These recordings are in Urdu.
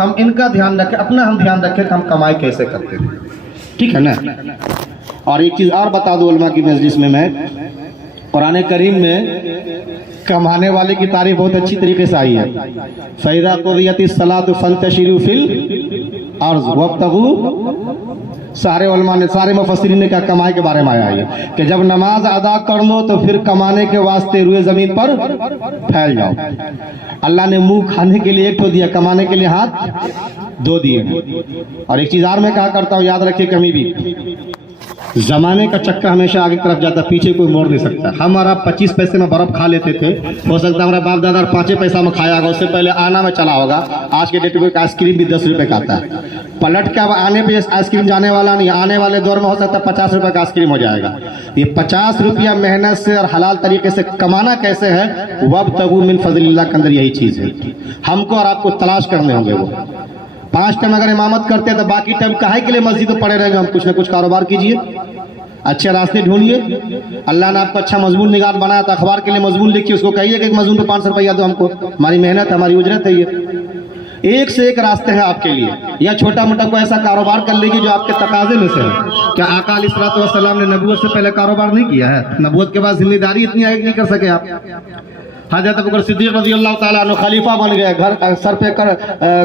ہم ان کا دھیان رکھیں، اپنا ہم دھیان رکھیں کہ ہم کمائی کیسے کرتے ہیں، ٹھیک ہے نا۔ اور ایک چیز اور بتا دوں علماء کی مجلس میں قرآن کریم میں کمانے والے کی تعریف بہت اچھی طریقے سے آئی ہے۔ فَإِذَا قُضِيَتِ الصَّلَاةُ فَانْتَشِرُوا فِي الْأَرْضِ وَابْتَغُوا، سارے علماء نے، سارے مفسرین نے کہا کمائی کے بارے میں آیا ہے کہ جب نماز ادا کر لو تو پھر کمانے کے واسطے روئے زمین پر پھیل جاؤ۔ اللہ نے منہ کھانے کے لیے ایک تو دیا، کمانے کے لیے ہاتھ دو دیے ہیں۔ اور ایک چیز اور میں کہا کرتا ہوں، یاد رکھیے کمی بھی، زمانے کا چکا ہمیشہ آگے کی طرف جاتا، پیچھے کوئی موڑ نہیں سکتا۔ ہم اور آپ 25 پیسے میں برف کھا لیتے تھے، ہو سکتا ہے ہمارا باپ دادا 5 پیسہ میں کھایا ہوگا، اس سے پہلے آنا میں چلا ہوگا۔ آج کے ڈیٹ میں آئس کریم بھی 10 روپے کا آتا ہے، پلٹ کے اب آنے پہ آئس کریم جانے والا نہیں، آنے والے دور میں ہو سکتا ہے 50 روپے کا آئس کریم ہو جائے گا۔ یہ 50 روپیہ محنت سے اور حلال طریقے سے کمانا کیسے ہے؟ وَابْتَغُوا مِن فَضْلِ اللَّهِ کے اندر یہی چیز ہے۔ ہم کو اور آپ کو تلاش کرنے ہوں گے۔ وہ 5 ٹائم اگر امامت کرتے ہیں تو باقی ٹائم کاہے کے لیے مسجد میں پڑے رہیں گے؟ ہم کچھ نہ کچھ کاروبار کیجئے، اچھے راستے ڈھونڈیے۔ اللہ نے آپ کو اچھا مضمون نگار بنایا تھا، اخبار کے لیے مضمون لکھیے، اس کو کہیے کہ ایک مضمون پہ 500 روپیہ دو ہم کو، ہماری محنت ہے، ہماری اجرت ہے۔ یہ ایک سے ایک راستے ہیں آپ کے لیے، یا چھوٹا موٹا کوئی ایسا کاروبار کر لیجیے جو آپ کے تقاضے میں سے ہے۔ کیا آقا علیہ الصلوۃ والسلام نے نبوت سے پہلے کاروبار نہیں کیا ہے؟ نبوت کے بعد ذمہ داری اتنی ہے کہ نہیں کر سکے آپ۔ حضرت ابوبکر صدیق رضی اللہ تعالیٰ عنہ خلیفہ بن گئے، گھر سر پہ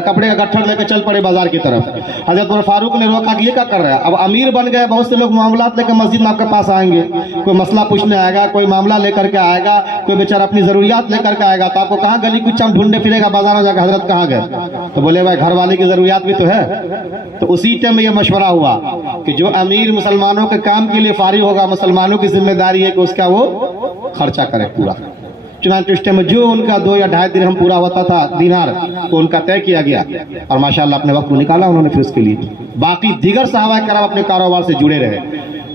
کپڑے کا گٹھڑ لے کے چل پڑے بازار کی طرف۔ حضرت عمر فاروق نے روکا کہ یہ کیا کر رہا ہے؟ اب امیر بن گئے، بہت سے لوگ معاملات لے کے مسجد میں آپ کے پاس آئیں گے، کوئی مسئلہ پوچھنے آئے گا، کوئی معاملہ لے کر کے آئے گا، کوئی بیچارہ اپنی ضروریات لے کر کے آئے گا، تو آپ کو کہاں گلی کچھ ہم ڈھونڈنے پھرے گا بازار میں جا کے حضرت کہاں گئے؟ تو بولے بھائی گھر والے کی ضروریات بھی تو ہے۔ تو اسی ٹائم میں یہ مشورہ ہوا کہ جو امیر مسلمانوں کے کام کے لیے فارغ ہوگا، مسلمانوں کی ذمہ داری ہے کہ اس کا وہ خرچہ کرے پورا۔ چنانچہ اس ٹائم جو ان کا 2 یا 2.5 درہم پورا ہوتا تھا دینار، تو ان کا طے کیا گیا، اور ماشاءاللہ اپنے وقت کو نکالا انہوں نے پھر اس کے لیے۔ باقی دیگر صحابہ کرام اپنے کاروبار سے جڑے رہے۔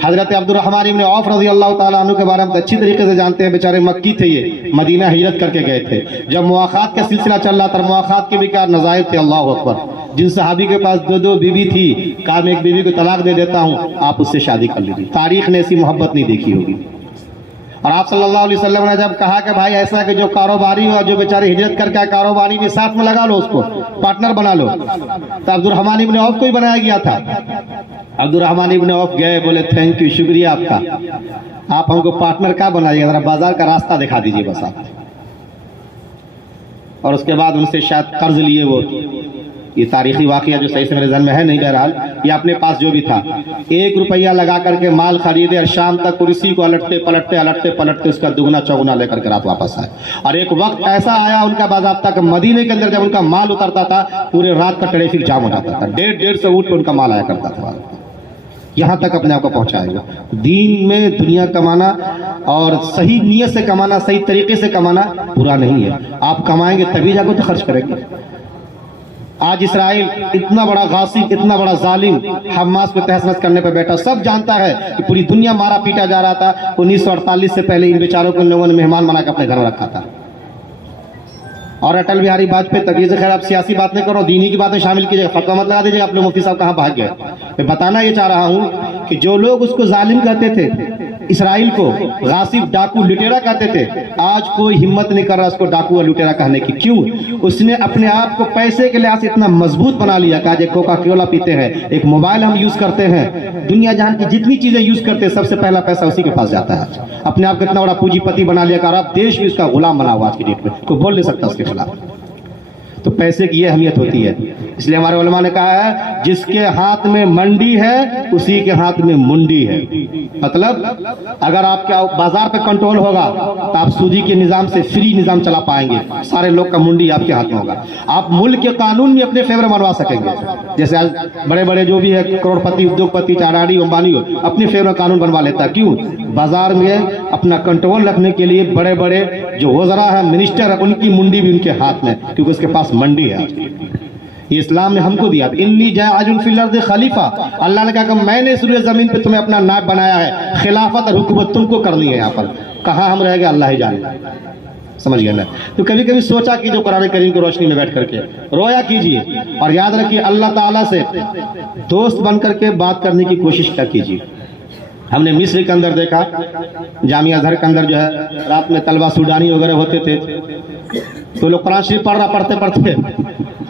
حضرت عبد الرحمن بن عوف رضی اللہ تعالیٰ عنہ کے بارے میں اچھی طریقے سے جانتے ہیں، بیچارے مکی تھے، یہ مدینہ ہجرت کر کے گئے تھے۔ جب مواخات کا سلسلہ چل رہا تھا، مواخات کے بھی کیا نظائر تھے، اللہ اکبر۔ جن صحابی کے پاس 2 بیوی تھی، کہا میں ایک بیوی کو طلاق دے دیتا ہوں، آپ اس سے شادی کر لیجیے۔ تاریخ نے ایسی محبت نہیں دیکھی ہوگی۔ اور آپ صلی اللہ علیہ وسلم نے جب کہا کہ بھائی ایسا کہ جو کاروباری ہو، جو بیچارے ہجرت کر کے کاروباری بھی ساتھ میں لگا لو، اس کو پارٹنر بنا لو، تو عبد الرحمن بن عوف کو ہی بنایا گیا تھا۔ عبد الرحمن بن عوف گئے، بولے تھینک یو، شکریہ آپ کا، آپ ہم کو پارٹنر کا بنائیے، ذرا بازار کا راستہ دکھا دیجیے بس آپ۔ اور اس کے بعد ان سے شاید قرض لیے وہ، یہ تاریخی واقعہ جو صحیح سے میرے ذہن میں ہے نہیں، بہرحال یہ اپنے پاس جو بھی تھا 1 روپیہ لگا کر کے مال خریدے، اور شام تک کرسی کو الٹتے پلٹتے اس کا دگنا چوگنا لے کر کے رات واپس آئے۔ اور ایک وقت ایسا آیا ان کا باضابطہ کہ مدینے کے اندر جب ان کا مال اترتا تھا، پورے رات کا ٹریفک جام ہو جاتا تھا، 1.5 اونٹ پہ ان کا مال آیا کرتا تھا۔ یہاں تک اپنے آپ کو پہنچائے گا۔ دین میں دنیا کمانا اور صحیح نیت سے کمانا، صحیح طریقے سے کمانا برا نہیں ہے۔ آپ کمائیں گے تبھی جا کے تو خرچ کریں گے۔ آج اسرائیل اتنا بڑا غاصب، اتنا بڑا ظالم حماس کو تہس نہس کرنے پہ بیٹھا، سب جانتا ہے کہ پوری دنیا مارا پیٹا جا رہا تھا۔ 1948 سے پہلے ان بیچاروں کو ان لوگوں نے مہمان بنا کے اپنے گھر رکھا تھا۔ اور اٹل بہاری واجپئی تک، یہ خیر آپ سیاسی بات نہیں کرو، دینی کی باتیں شامل کیجیے، فتویٰ مت لگا دیجیے آپ لوگ مفتی صاحب کہاں بھاگ گئے۔ میں بتانا یہ چاہ رہا ہوں کہ جو لوگ اس کو ظالم کہتے تھے، اسرائیل کو غاصب، ڈاکو، لٹیرا کہتے تھے، آج کوئی ہمت نہیں کر رہا اس کو ڈاکو اور لٹیرا کہنے کی۔ کیوں؟ اس نے اپنے آپ کو پیسے کے لحاظ سے اتنا مضبوط بنا لیا کہ آج ایک کوکا کولا پیتے ہیں، ایک موبائل ہم یوز کرتے ہیں، دنیا جہان کی جتنی چیزیں یوز کرتے ہیں سب سے پہلا پیسہ اسی کے پاس جاتا ہے۔ اپنے آپ کو اتنا بڑا پونجی پتی بنا لیا کہ عرب دیش بھی اس کا غلام بنا ہوا آج کی ڈیٹ میں، کوئی بول نہیں سکتا اس کے خلاف۔ تو پیسے کی یہ اہمیت ہوتی ہے، اس لیے ہمارے علماء نے کہا ہے جس کے ہاتھ میں منڈی ہے اسی کے ہاتھ میں منڈی ہے۔ مطلب اگر آپ کا بازار پہ کنٹرول ہوگا تو آپ سودی کے نظام سے فری نظام چلا پائیں گے، سارے لوگ کا منڈی آپ کے ہاتھ میں ہوگا، آپ ملک کے قانون بھی اپنے فیور بنوا سکیں گے۔ جیسے آج بڑے بڑے جو بھی ہے کروڑ پتی، ادیوگ پتی، اڈانی امبانی ہو، اپنے فیور قانون بنوا لیتا ہے۔ کیوں؟ بازار میں اپنا کنٹرول رکھنے کے لیے بڑے بڑے جو وزراء ہیں، منسٹر ہیں، ان کی منڈی بھی ان کے ہاتھ میں، کیونکہ اس کے پاس منڈی ہے۔ یہ اسلام نے ہم کو دیا، انی جاعل فی الارض خلیفہ، اللہ نے کہا کہ میں نے سورہ زمین پہ تمہیں اپنا نائب بنایا ہے، خلافت اور حکومت تم کو کرنی ہے۔ یہاں پر کہاں ہم رہ گئے اللہ ہی جانے، سمجھ گئے نا؟ تو کبھی کبھی سوچا کیجیے قرآن کریم کی روشنی میں بیٹھ کر کے، رویا کیجیے، اور یاد رکھیے اللہ تعالیٰ سے دوست بن کر کے بات کرنے کی کوشش کیا کیجیے۔ ہم نے مصر کے اندر دیکھا، جامعہ ازہر کے اندر جو ہے رات میں طلبہ سوڈانی وغیرہ ہوتے تھے، تو لوگ قرآن شریف پڑھتے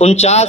49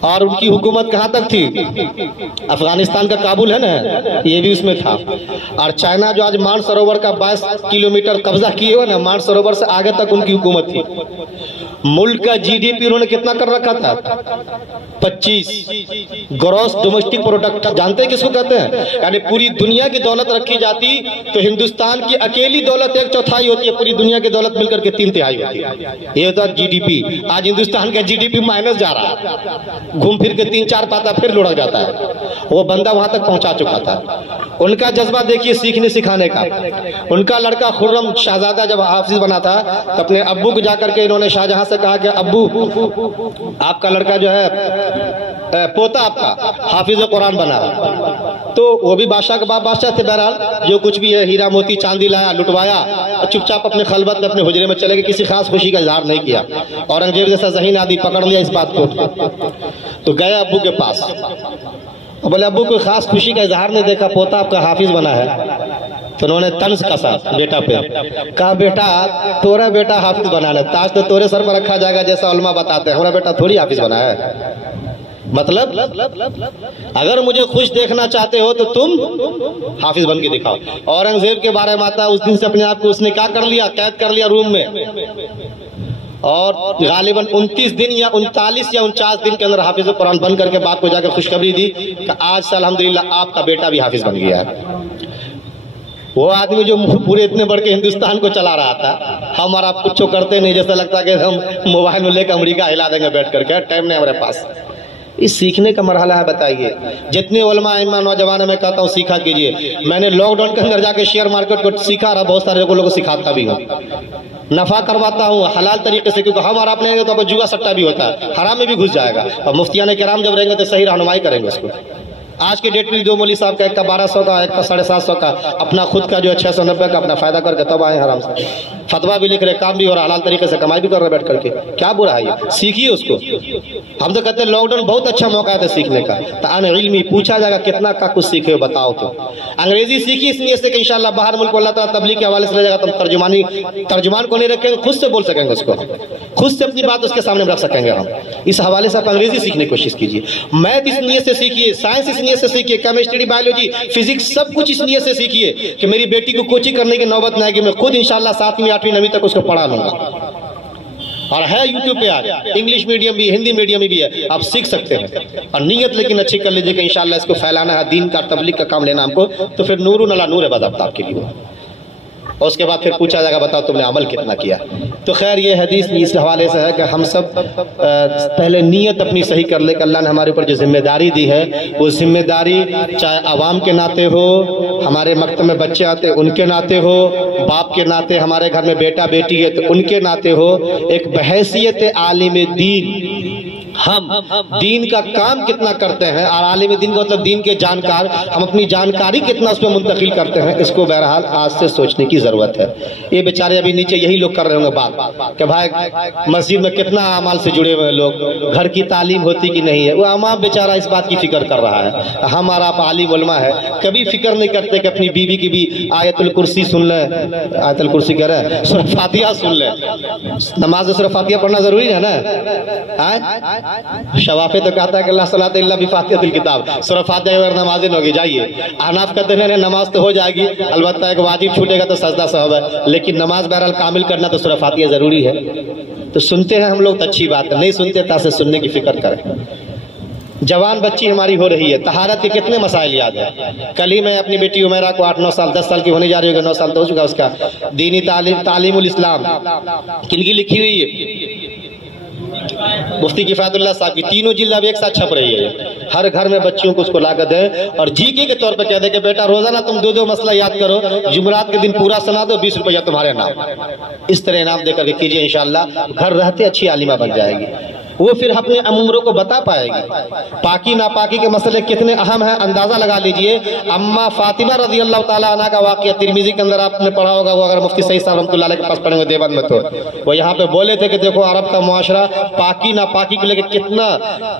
اور ان کی حکومت کہاں تک تھی؟ افغانستان کا کابل ہے نا، یہ بھی اس میں تھا. اور چائنا جو آج مان سروور کا 22 کلومیٹر قبضہ کیے ہوئے نا، مان سروور سے آگے تک ان کی حکومت تھی. ملک کا جی ڈی پی انہوں نے کتنا کر رکھا تھا؟ 25. گروس ڈومیسٹک پروڈکٹ جانتے ہیں کس کو کہتے ہیں؟ یعنی پوری دنیا کی دولت رکھی جاتی تو ہندوستان کی اکیلی دولت 1/4 ہوتی ہے، پوری دنیا کی دولت مل کر کے 3/3 ہوتی ہے. یہ ہوتا ہے جی ڈی پی. آج ہندوستان کا جی ڈی پی مائنس جا رہا ہے، گھوم پھر کے 3-4 پاتا پھر لڑک جاتا ہے. وہ بندہ وہاں تک پہنچا چکا تھا. ان کا جذبہ دیکھیے سیکھنے سکھانے کا. ان کا لڑکا خرم شہزادہ جب حافظ بنا تھا تو اپنے ابو کو جا کر کے انہوں نے شاہجہاں سے کہا کہ ابو آپ کا لڑکا جو ہے پوتا آپ کا حافظ قرآن بنا. تو وہ بھی بادشاہ کے باپ بادشاہ تھے. بہرحال جو کچھ بھی ہے ہیرا موتی چاندی لایا لٹوایا، چپ چاپ اپنے خلوت میں اپنے حجرے میں چلے گئے، کسی خاص خوشی کا اظہار نہیں کیا. اورنگزیب جیسا ذہین آدمی پکڑ لیا اس بات کو تو گئے ابو کے پاس. بولے ابو کوئی خاص خوشی کا اظہار نہیں دیکھا، پوتا آپ کا حافظ بنا ہے. تو انہوں نے طنز کسا بیٹا پہ، کہا بیٹا تورا بیٹا حافظ بنا ہے، تاج تو تورے سر پر رکھا جائے گا جیسا علماء بتاتے ہیں، ہمارا بیٹا تھوڑی حافظ بنا ہے. مطلب اگر مجھے خوش دیکھنا چاہتے ہو تو تم حافظ بن کے دکھاؤ. اورنگزیب کے بارے میں آتا ہے اس دن سے اپنے آپ کو اس نے کیا کر لیا؟ قید کر لیا روم میں. اور غالباً 29 دن یا 39 یا 49 دن کے اندر حافظ قرآن بن کر کے باپ کو جا کے خوشخبری دی کہ آج سے الحمدللہ آپ کا بیٹا بھی حافظ بن گیا ہے. وہ آدمی جو پورے اتنے بڑھ کے ہندوستان کو چلا رہا تھا، ہم اور آپ کچھ کرتے نہیں، جیسا لگتا کہ ہم موبائل میں لے کے امریکہ ہلا دیں گے بیٹھ کر کے، ٹائم نہیں ہمارے پاس. اس سیکھنے کا مرحلہ ہے. بتائیے جتنے علماء ائمہ نوجوانوں میں کہتا ہوں سیکھا کیجئے. میں نے لاک ڈاؤن کے اندر جا کے شیئر مارکیٹ کو سیکھا رہا، بہت سارے لوگوں کو سکھاتا بھی ہوں، نفع کرواتا ہوں حلال طریقے سے، کیونکہ ہم اور آپ لیں گے تو اب جوا سٹا بھی ہوتا ہے، حرام میں بھی گھس جائے گا. اور مفتیان کرام جب رہیں گے تو صحیح رہنمائی کریں گے اس کو. آج کے ڈیٹ میں 2 مولوی صاحب کا، ایک کا 1200 کا، ایک کا 750 کا، اپنا خود کا جو ہے 690 کا اپنا فائدہ کر کے تب آئے حرام سے. فتویٰ بھی لکھ رہے، کام بھی ہو رہا، حلال طریقے سے کمائی بھی کر رہے بیٹھ کر کے. کیا برا ہے یہ؟ سیکھیے اس کو. ہم تو کہتے ہیں لاک ڈاؤن بہت اچھا موقع ہے سیکھنے کا. تعان علمی پوچھا جائے گا کتنا کا کچھ سیکھے ہو بتاؤ. تو انگریزی سیکھی اس نیت سے کہ انشاءاللہ باہر ملک کو اللہ تعالیٰ تبلیغ کے حوالے سے لے جائے گا، تم ترجمان کو نہیں رکھیں گے، خود سے بول سکیں گے اس کو، خود سے اپنی بات اس کے سامنے رکھ سکیں گے ہم. اس حوالے سے آپ انگریزی سیکھنے کی کوشش کیجیے. میتھ اس نیت سے سیکھیے، سائنس اس نیت سے سیکھیے، کیمسٹری بایولوجی فزکس سب کچھ اس نیت سے سیکھیے کہ میری بیٹی کو کوچنگ کرنے کی نوبت نہ آئے گی، میں خود انشاءاللہ 7ویں 8ویں 9ویں تک اس کو پڑھا لوں گا. اور ہے یوٹیوب پہ آج انگلش میڈیم بھی ہندی میڈیم بھی ہے، آپ سیکھ سکتے ہیں. اور نیت لیکن اچھی کر لیجئے کہ انشاءاللہ اس کو پھیلانا ہے، دین کا تبلیغ کا کام لینا ہم کو، تو پھر نور علی نور ہے بات آپ کے لیے. اور اس کے بعد پھر پوچھا جائے گا بتاؤ تم نے عمل کتنا کیا. تو خیر یہ حدیث اس حوالے سے ہے کہ ہم سب پہلے نیت اپنی صحیح کر لے کہ اللہ نے ہمارے اوپر جو ذمہ داری دی ہے، وہ ذمہ داری چاہے عوام کے ناطے ہو، ہمارے مکتب میں بچے آتے ان کے ناطے ہو، باپ کے ناطے، ہمارے گھر میں بیٹا بیٹی ہے تو ان کے ناطے ہو، ایک بحیثیت عالم دین ہم دین کا کام کتنا کرتے ہیں، اور عالم دین کا مطلب دین کے جانکار، ہم اپنی جانکاری کتنا اس پہ منتقل کرتے ہیں، اس کو بہرحال آج سے سوچنے کی ضرورت ہے. یہ بیچارے ابھی نیچے یہی لوگ کر رہے ہوں گے بات کہ بھائی مسجد میں کتنا اعمال سے جڑے ہوئے لوگ، گھر کی تعلیم ہوتی کہ نہیں ہے. وہ عوام بیچارہ اس بات کی فکر کر رہا ہے. ہمارا آپ عالم علماء ہے، کبھی فکر نہیں کرتے کہ اپنی بیوی کی بھی آیت الکرسی سن لیں، آیت الکرسی کہہ رہے ہیں سورہ فاتحہ سن لیں. نماز میں سورہ فاتحہ پڑھنا ضروری ہے نا. شوافی تو کہتا ہے کہ اللہ صلاۃ اللہ بفاتحۃ الکتاب، سورہ فاتحہ کے بغیر نماز نہیں ہوگی. جائیے احناف کہتے ہیں نماز تو ہو جائے گی، البتہ ایک واجب چھوٹے گا تو سجدہ سہو ہے، لیکن نماز بہرحال کامل کرنا تو سورہ فاتحہ ضروری ہے. تو سنتے ہیں ہم لوگ تو اچھی بات ہے، نہیں سنتے تاسے سننے کی فکر کریں. جوان بچی ہماری ہو رہی ہے، طہارت کے کتنے مسائل یاد ہیں. کل ہی میں اپنی بیٹی عمیرہ کو 8-9 سال 10 سال کی ہونے جا رہی ہوگی، 9 سال تو ہو چکا اس کا، دینی تعلیم الاسلام کن کی لکھی ہوئی ہے؟ مفتی کفایت اللہ صاحب کی. تینوں جلد اب ایک ساتھ چھپ رہی ہے. ہر گھر میں بچیوں کو اس کو لا کر دیں اور جی کے طور پہ کہہ دیں کہ بیٹا روزانہ تم 2 مسئلہ یاد کرو، جمعرات کے دن پورا سنا دو، 20 روپیہ تمہارے نام. اس طرح انعام دے کر کے کیجئے، انشاءاللہ گھر رہتے اچھی عالمہ بن جائے گی. وہ پھر اپنے عمروں کو بتا پائے گی. پاکی ناپاکی کے مسئلے کتنے اہم ہیں اندازہ لگا لیجئے. اما فاطمہ رضی اللہ تعالیٰ عنہ کا واقعہ ترمذی کے اندر آپ نے پڑھا ہوگا، وہ اگر مفتی سعید صاحب رحمۃ اللہ علیہ کے پاس پڑھیں گے دیوبند میں، تو وہ یہاں پہ بولے تھے کہ دیکھو عرب کا معاشرہ پاکی ناپاکی کو لے کے کتنا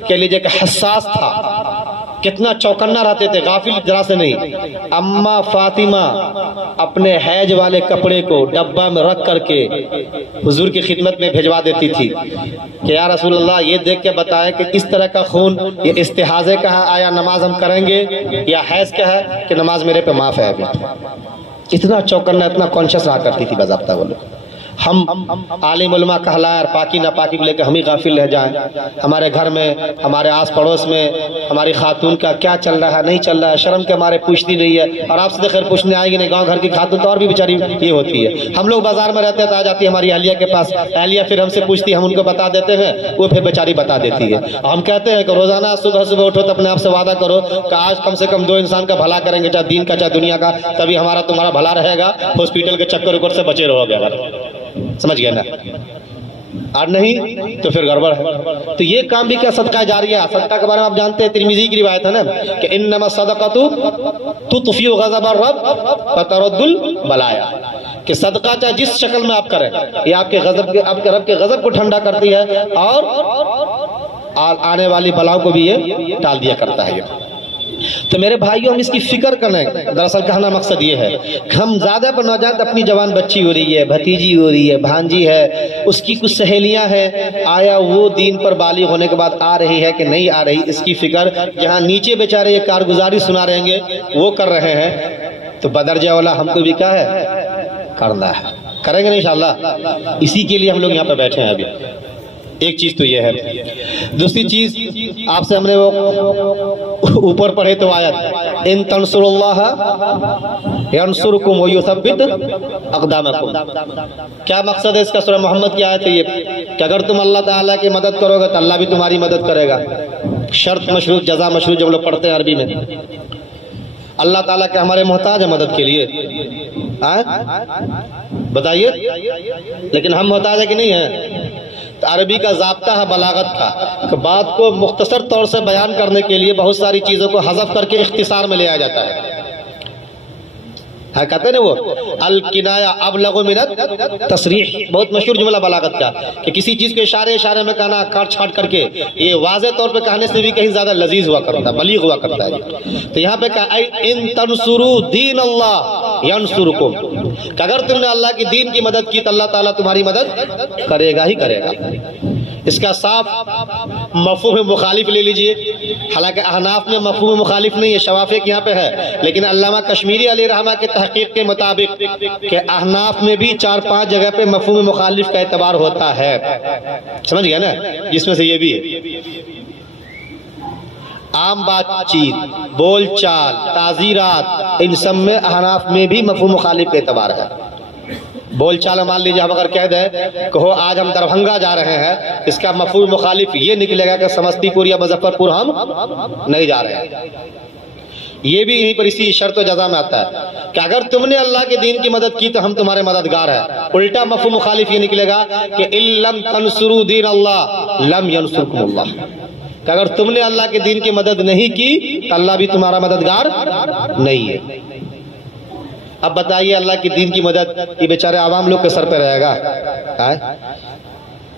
کہہ لیجئے کہ حساس تھا. کتنا چوکنا رہتے تھے، غافل ذرا سے نہیں۔ اما فاطمہ اپنے حیض والے کپڑے کو ڈبہ میں رکھ کر کے حضور کی خدمت میں بھیجوا دیتی تھی کہ یا رسول اللہ یہ دیکھ کے بتائیں کہ اس طرح کا خون یہ استحاضے کا ہے، آیا نماز ہم کریں گے، یا حیض کا ہے کہ نماز میرے پہ معاف ہے ابھی۔ اتنا چوکنا، اتنا کانشیس رہا کرتی تھی باضابطہ وہ لوگ۔ ہم عالم علماء کہلائے اور پاکی ناپاکی کو لے کے ہم ہی غافل رہ جائیں۔ ہمارے گھر میں، ہمارے آس پڑوس میں ہماری خاتون کا کیا چل رہا ہے نہیں چل رہا ہے، شرم کے ہمارے پوچھتی نہیں ہے، اور آپ سے خیر پوچھنے آئے گی نہیں۔ گاؤں گھر کی خاتون تو اور بھی بیچاری یہ ہوتی ہے، ہم لوگ بازار میں رہتے ہیں تو آ جاتی ہے ہماری اہلیہ کے پاس، اہلیہ پھر ہم سے پوچھتی ہے، ہم ان کو بتا دیتے ہیں، وہ پھر بیچاری بتا دیتی ہے۔ ہم کہتے ہیں کہ روزانہ صبح صبح اٹھو تو اپنے آپ سے وعدہ کرو کہ آج کم سے کم 2 انسان کا بھلا کریں گے، چاہے دین کا چاہے دنیا کا، تبھی ہمارا تمہارا بھلا رہے گا، ہاسپٹل کے چکر اوپر سے بچے رہو گے اگر، سمجھ گئے نا؟ اور نہیں تو پھر گڑبڑ ہے۔ تو یہ کام بھی کیا صدقہ جاریہ ہے۔ صدقہ کے بارے میں آپ جانتے ہیں، ترمذی کی روایت ہے نا کہ انما الصدقۃ تطفئ غضب الرب وترد البلایا، کہ صدقہ چاہے جس شکل میں آپ کریں یہ آپ کے رب کے غضب کو ٹھنڈا کرتی ہے اور آنے والی بلاؤں کو بھی یہ ٹال دیا کرتا ہے۔ یہ تو میرے بھائیوں ہم اس کی فکر کریں۔ دراصل کہنا مقصد یہ ہے کہ ہم زیادہ پر نہ جائیں، اپنی جوان بچی ہو رہی ہے، بھتیجی ہو رہی ہے، بھانجی ہے، اس کی کچھ سہیلیاں ہیں، آیا وہ دین پر بالغ ہونے کے بعد آ رہی ہے کہ نہیں آ رہی، اس کی فکر۔ جہاں نیچے بیچارے یہ کارگزاری سنا رہیں گے وہ کر رہے ہیں، تو بدرجہ اولا ہم کو بھی کیا ہے کرنا ہے، کریں گے انشاءاللہ۔ اسی کے لیے ہم لوگ یہاں پہ بیٹھے ہیں ابھی۔ ایک چیز تو یہ ہے۔ دوسری چیز آپ سے ہم نے وہ اوپر پڑھے تو آیت ان تنصر اللہ ینصرکم ویثبت اقدامکم، کیا مقصد ہے اس کا؟ سورہ محمد کی آیت ہے یہ کہ اگر تم اللہ تعالیٰ کی مدد کرو گے تو اللہ بھی تمہاری مدد کرے گا۔ شرط مشروط، جزا مشروط، جب لوگ پڑھتے ہیں عربی میں۔ اللہ تعالیٰ کے ہمارے محتاج ہے مدد کے لیے، بتائیے، لیکن ہم محتاج ہے کہ نہیں ہیں؟ عربی کا ضابطہ ہے بلاغت کا کہ بات کو مختصر طور سے بیان کرنے کے لیے بہت ساری چیزوں کو حذف کر کے اختصار میں لے آیا جاتا ہے۔ کہتے ہیں نا وہ الکنایہ ابلغ من التصریح، بہت مشہور جملہ بلاغت کا کہ کسی چیز کو اشارے میں کہنا، کاٹ چھاٹ کر کے، یہ واضح طور پہ کہنے سے بھی کہیں زیادہ لذیذ ہوا کرتا ہے، بلیغ ہوا کرتا ہے۔ تو یہاں پہ کہا ان تنصروا دین اللہ ینصرکم، کہ اگر تم نے اللہ کی دین کی مدد کی تو اللہ تعالیٰ تمہاری مدد کرے گا ہی کرے گا۔ اس کا صاف مفہوم مخالف لے لیجئے، حالانکہ احناف میں مفہوم مخالف نہیں ہے، شوافی کے یہاں پہ ہے، لیکن علامہ کشمیری علیہ رحمہ کے تحقیق کے مطابق کہ احناف میں بھی 4-5 جگہ پہ مفہوم مخالف کا اعتبار ہوتا ہے، سمجھ گیا نا؟ جس میں سے یہ بھی ہے عام بات چیت، بول چال، تعزیرات، ان سب میں احناف میں بھی مفہوم مخالف کا اعتبار ہے۔ بول چال مان لیجیے ہم اگر کہہ دیں کہو آج ہم دربھنگا جا رہے ہیں، اس کا مفہوم مخالف یہ نکلے گا کہ سمستی پور یا مظفر پور ہم نہیں جا رہے ہیں۔ یہ بھی یہیں پر اسی شرط و جزا میں آتا ہے کہ اگر تم نے اللہ کے دین کی مدد کی تو ہم تمہارے مددگار ہیں۔ الٹا مفہوم مخالف یہ نکلے گا کہ ان لم تنصروا دین اللہ لم ینصرکم اللہ، کہ اگر تم نے اللہ کے دین کی مدد نہیں کی تو اللہ بھی تمہارا مددگار نہیں ہے۔ اب بتائیے اللہ کی دین کی مدد یہ بیچارے عوام لوگ کے سر پہ رہے گا؟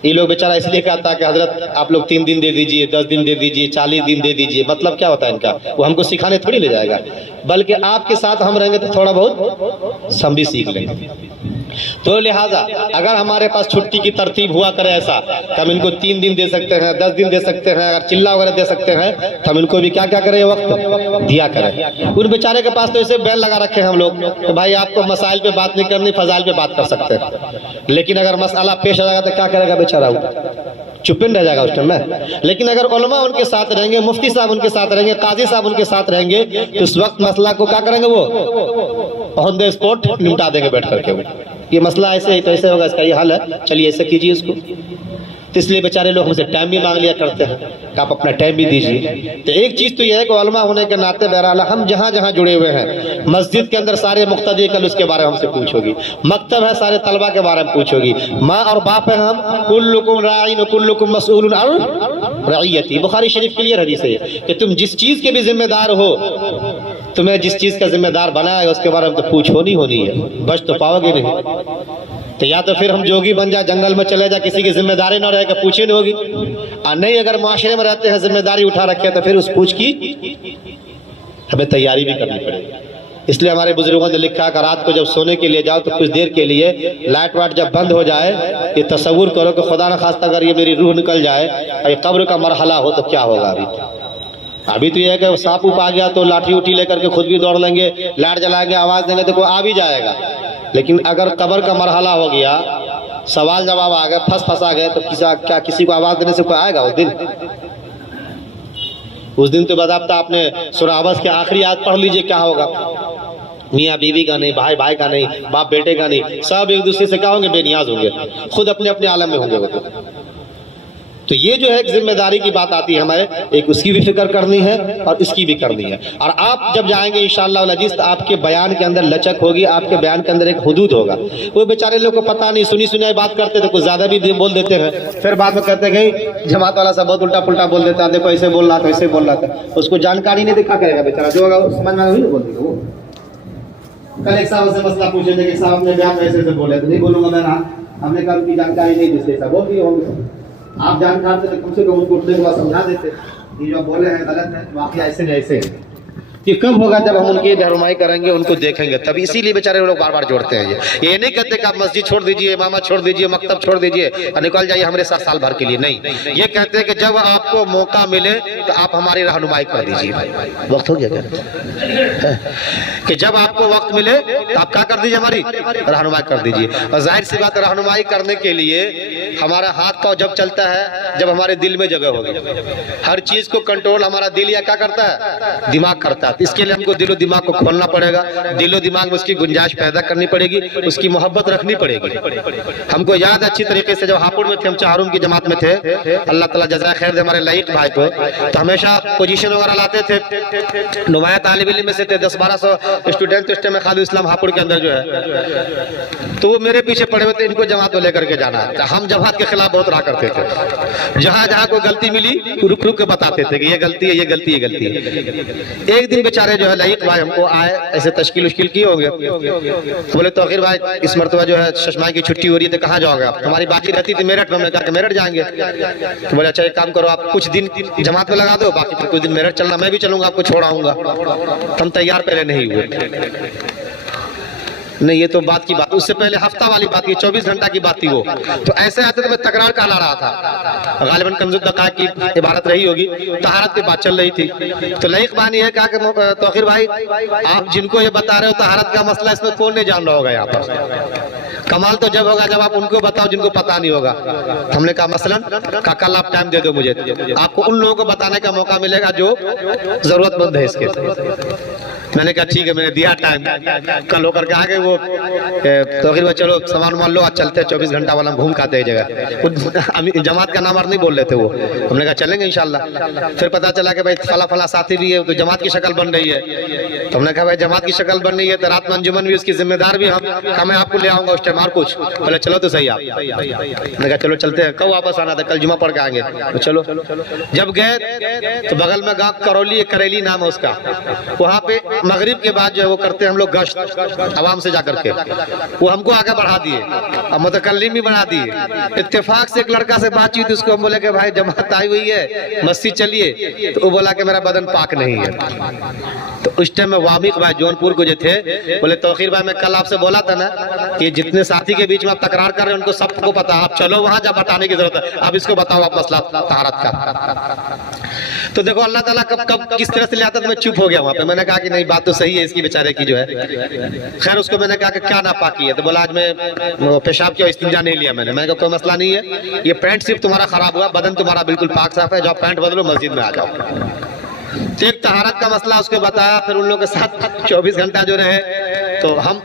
یہ لوگ بیچارہ اس لیے کہتا ہے کہ حضرت آپ لوگ 3 دن دے دیجئے، 10 دن دے دیجئے، 40 دن دے دیجئے، مطلب کیا ہوتا ہے ان کا؟ وہ ہم کو سکھانے تھوڑی لے جائے گا، بلکہ آپ کے ساتھ ہم رہیں گے تو تھوڑا بہت ہم بھی سیکھ لیں گے۔ تو لہٰذا اگر ہمارے پاس چھٹی کی ترتیب ہوا کرے ایسا کہ ہم ان کو 3 دن دے سکتے ہیں، 10 دن دے سکتے ہیں، اگر چلہ وغیرہ دے سکتے ہیں تو ہم ان کو بھی کیا کریں، وقت دیا کریں۔ ان بیچارے کے پاس تو ایسے بیل لگا رکھے ہیں ہم لوگ کہ بھائی آپ کو مسائل پہ بات نہیں کرنی، فضائل پہ بات کر سکتے ہیں، لیکن اگر مسئلہ پیش آ جائے گا تو کیا کرے گا بیچارہ؟ چپن رہ جائے گا اس ٹائم میں۔ لیکن اگر علماء ان کے ساتھ رہیں گے، مفتی صاحب ان کے ساتھ رہیں گے، قاضی صاحب ان کے ساتھ رہیں گے تو اس وقت مسئلہ کو کیا کریں گے، وہ آن دی اسپاٹ نمٹا دیں گے بیٹھ کر کے۔ وہ یہ مسئلہ ایسے ہی تو ایسے ہوگا، اس کا یہ حل ہے، چلیے ایسے کیجیے اس کو۔ تو اس لیے بیچارے لوگ ہم سے ٹائم بھی مانگ لیا کرتے ہیں کہ آپ اپنا ٹائم بھی دیجیے۔ تو ایک چیز تو یہ ہے کہ علماء ہونے کے ناطے بہرحال ہم جہاں جہاں جڑے ہوئے ہیں، مسجد کے اندر سارے مقتدی کل اس کے بارے میں ہم سے پوچھو گی، مکتب ہے سارے طلبہ کے بارے میں پوچھو گی، ماں اور باپ ہیں ہم، کلکم راعین وکلکم مسئول عن رعیتی۔ بخاری شریف کلیئر حدیث ہے کہ تم جس چیز کے بھی ذمہ دار ہو، تمہیں جس چیز کا ذمہ دار بنایا ہے اس کے بارے میں تو پوچھ ہونی ہے، بچ تو پاؤ گے نہیں۔ تو یا تو پھر ہم جوگی بن جائے، جنگل میں چلے جائے، کسی کی ذمہ داری نہ رہے کہ پوچھے نہیں ہوگی، اور نہیں اگر معاشرے میں رہتے ہیں ذمہ داری اٹھا رکھے تو پھر اس پوچھ کی ہمیں تیاری بھی کرنی پڑے گی۔ اس لیے ہمارے بزرگوں نے لکھا کہ رات کو جب سونے کے لیے جاؤ تو کچھ دیر کے لیے لائٹ وائٹ جب بند ہو جائے یہ تصور کرو کہ خدا نخواستہ اگر یہ میری روح نکل جائے اور یہ قبر کا مرحلہ ہو تو کیا ہوگا۔ ابھی تو یہ ہے کہ سانپ اوپ آ گیا تو لاٹھی اٹھی لے کر کے خود بھی دوڑ لیں گے، لائٹ جلائیں گے، آواز دیں گے تو کوئی آ بھی جائے گا، لیکن اگر قبر کا مرحلہ ہو گیا، سوال جواب آ گئے، پھنسا گئے تو کیا کسی کو آواز دینے سے کوئی آئے گا اس دن تو باضابطہ آپ نے سورہ عبس کے آخری آیت پڑھ لیجئے کیا ہوگا۔ میاں بیوی کا نہیں، بھائی بھائی کا نہیں، باپ بیٹے کا نہیں، سب ایک دوسرے سے کیا ہوں گے؟ بے نیاز ہوں گے، خود اپنے اپنے عالم میں ہوں گے۔ تو یہ جو ہے ایک ذمہ داری کی بات آتی ہے ہمارے، ایک اس کی بھی فکر کرنی ہے اور اس کی بھی کرنی ہے۔ اور آپ جب جائیں گے انشاءاللہ العزیز تو آپ کے بیان کے اندر لچک ہوگی، آپ کے بیان کے اندر ایک حدود ہوگا۔ وہ بیچارے لوگ کو پتہ نہیں، سنی سنائی بات کرتے تو کچھ زیادہ بھی بول دیتے ہیں، پھر بعد میں کہتے ہیں کہ جماعت والا سب بہت الٹا پلٹا بول دیتا ہے، دیکھو ایسے بول رہا تھا ایسے بول رہا تھا، اس کو جانکاری نہیں دکھا کرے گا بیچارہ، جو ہوگا سمجھ میں نہیں بول دے گا۔ وہ کل ایک صاحب سے مسئلہ پوچھے تھے کہ صاحب اپنے بیان میں ایسے بولے تو نہیں بولوں گا میں، ہم نے کہا ان کی جانکاری نہیں جس سے ایسا بول دیے ہوں گے، آپ جانکار سے کم سے کم ان کو اٹھنے کے بعد سمجھا دیتے یہ جو بولے ہیں غلط ہے، واقعہ ایسے نہیں ایسے ہے۔ یہ کب ہوگا؟ جب ہم ان کی رہنمائی کریں گے، ان کو دیکھیں گے، تب اسی لیے بیچارے لوگ بار بار جوڑتے ہیں۔ یہ نہیں کہتے کہ آپ مسجد چھوڑ دیجئے، امامت چھوڑ دیجئے، مکتب چھوڑ دیجئے اور نکل جائیے ہمارے ساتھ سال بھر کے لیے، نہیں، یہ کہتے ہیں کہ جب آپ کو موقع ملے تو آپ ہماری رہنمائی کر دیجئے۔ وقت ہو گیا کیا؟ کہ جب آپ کو وقت ملے تو آپ کیا کر دیجئے؟ ہماری رہنمائی کر دیجئے۔ اور ظاہر سی بات رہنمائی کرنے کے لیے ہمارا ہاتھ پاؤں جب چلتا ہے جب ہمارے دل میں جگہ ہوگی۔ ہر چیز کو کنٹرول ہمارا دل یا کیا کرتا ہے؟ دماغ کرتا ہے۔ اس کے لیے ہم کو دل و دماغ کو کھولنا پڑے گا، دل و دماغ میں اس کی گنجائش پیدا کرنی پڑے گی، اس کی محبت رکھنی پڑے گی۔ ہم کو یاد اچھی طریقے سے جب ہاپوڑ میں تھے، ہم چہارم کی جماعت میں تھے، اللہ تعالیٰ جزائے خیر دے ہمارے لائق بھائی کو، تو ہمیشہ پوزیشن وغیرہ لاتے تھے، نمایاں طالب علم میں سے تھے، 10-1200 اسٹوڈنٹ اس ٹائم میں خالد اسلام ہاپوڑ کے اندر جو ہے، تو وہ میرے پیچھے پڑے ہوئے تھے، ان کو جماعت میں لے کر کے جانا ہے۔ ہم جماعت کے خلاف بہت رہا کرتے تھے، جہاں جہاں کوئی غلطی ملی رک رک کے بتاتے تھے کہ یہ غلطی ہے، یہ غلطی ہے، یہ غلطی ہے۔ ایک دن بیچارے جو ہے لائق بھائی ہم کو آئے، ایسے تشکیل کی ہو گیا، بولے توقیر بھائی اس مرتبہ جو ہے چشمہ کی چھٹی ہو رہی ہے تو کہاں جاؤ گے آپ؟ ہماری بات رہتی تھی میرٹھ میں، ہم نے کہا کہ میرٹھ جائیں گے، تو بولے اچھا ایک کام کرو آپ کچھ دن جماعت میں لگا دو، باقی پھر کچھ دن میرٹھ چلنا، میں بھی چلوں گا، آپ کو چھوڑ آؤں گا۔ ہم تیار پہلے نہیں ہوئے، نہیں یہ تو بات کی بات، اس سے پہلے ہفتہ والی بات کی، 24 گھنٹہ کی بات تھی وہ، تو ایسے آتے تو میں تکرار کہلا رہا تھا، غالباً کنز الدقائق کی عبارت رہی ہوگی، طہارت کی بات چل رہی تھی، تو لائق بانی ہے کہا کہ توقیر بھائی آپ جن کو یہ بتا رہے ہو طہارت کا مسئلہ، اس میں کون نہیں جان رہا ہوگا یہاں پر؟ کمال تو جب ہوگا جب آپ ان کو بتاؤ جن کو پتا نہیں ہوگا۔ ہم نے کہا مثلاً کل آپ ٹائم دے دو مجھے، آپ کو ان لوگوں کو بتانے کا موقع ملے گا جو ضرورت مند ہے اس کے۔ میں نے کہا ٹھیک ہے، میں نے دیا ٹائم، کل ہو کر کے آگے وہ توقیر بھائی چلو سامان مان لو آج چلتے ہیں، 24 گھنٹہ والا ہم گھوم کھاتے ہیں جگہ، جماعت کا نام اور نہیں بول رہے تھے وہ، ہم نے کہا چلیں گے انشاءاللہ۔ پھر پتا چلا کہ بھائی فلاں ساتھی بھی ہے تو جماعت کی شکل بن رہی ہے، تو ہم نے کہا بھائی جماعت کی شکل بن رہی ہے تو رات میں انجمن بھی اس کی ذمہ دار بھی ہم، میں آپ کو لے آؤں گا اس ٹائم اور کچھ، بولے چلو تو صحیح آپ، میں نے کہا چلو چلتے ہیں، کب واپس آنا تھا؟ کل جمعہ پڑھ کے آئیں گے، چلو۔ جب گئے تو بغل میں گاؤں کرولی، کریلی نام ہے اس کا، وہاں پہ مغرب کے بعد جو ہے وہ کرتے ہیں ہم لوگ گشت عوام سے جا کر کے، وہ ہم کو آگے بڑھا دیے اور متکلم بھی بنا دیے۔ اتفاق سے ایک لڑکا سے بات چیت، اس کو ہم بولے کہ بھائی جماعت آئی ہوئی ہے مسجد چلیے، تو وہ بولا کہ میرا بدن پاک نہیں ہے۔ تو اس ٹائم میں وامق بھائی جونپور کو جو تھے بولے توقیر بھائی میں کل آپ سے بولا تھا نا کہ جتنے ساتھی کے بیچ میں آپ تکرار کر رہے ہیں ان کو سب کو پتا، آپ چلو وہاں جب بتانے کی ضرورت ہے، اب اس کو بتاؤ آپ مسئلہ طہارت کا۔ تو دیکھو اللہ تعالیٰ کب کس طرح سے لیا تھا، میں چپ ہو گیا وہاں پہ، میں نے کہا کہ نہیں بات تو صحیح ہے اس کی بیچارے کی جو ہے۔ خیر اس کو میں نے کہا کہ کیا ناپاکی ہے، تو بولا آج میں پیشاب کیا استنجا نہیں لیا میں نے کہا کوئی مسئلہ نہیں ہے، یہ پینٹ صرف تمہارا خراب ہوا، بدن تمہارا بالکل پاک صاف ہے، جاؤ پینٹ بدلو مسجد میں آ جاؤ۔ ایک طہارت کا مسئلہ اس کو بتایا، پھر ان لوگوں کے ساتھ 24 گھنٹہ جو رہے، تو ہم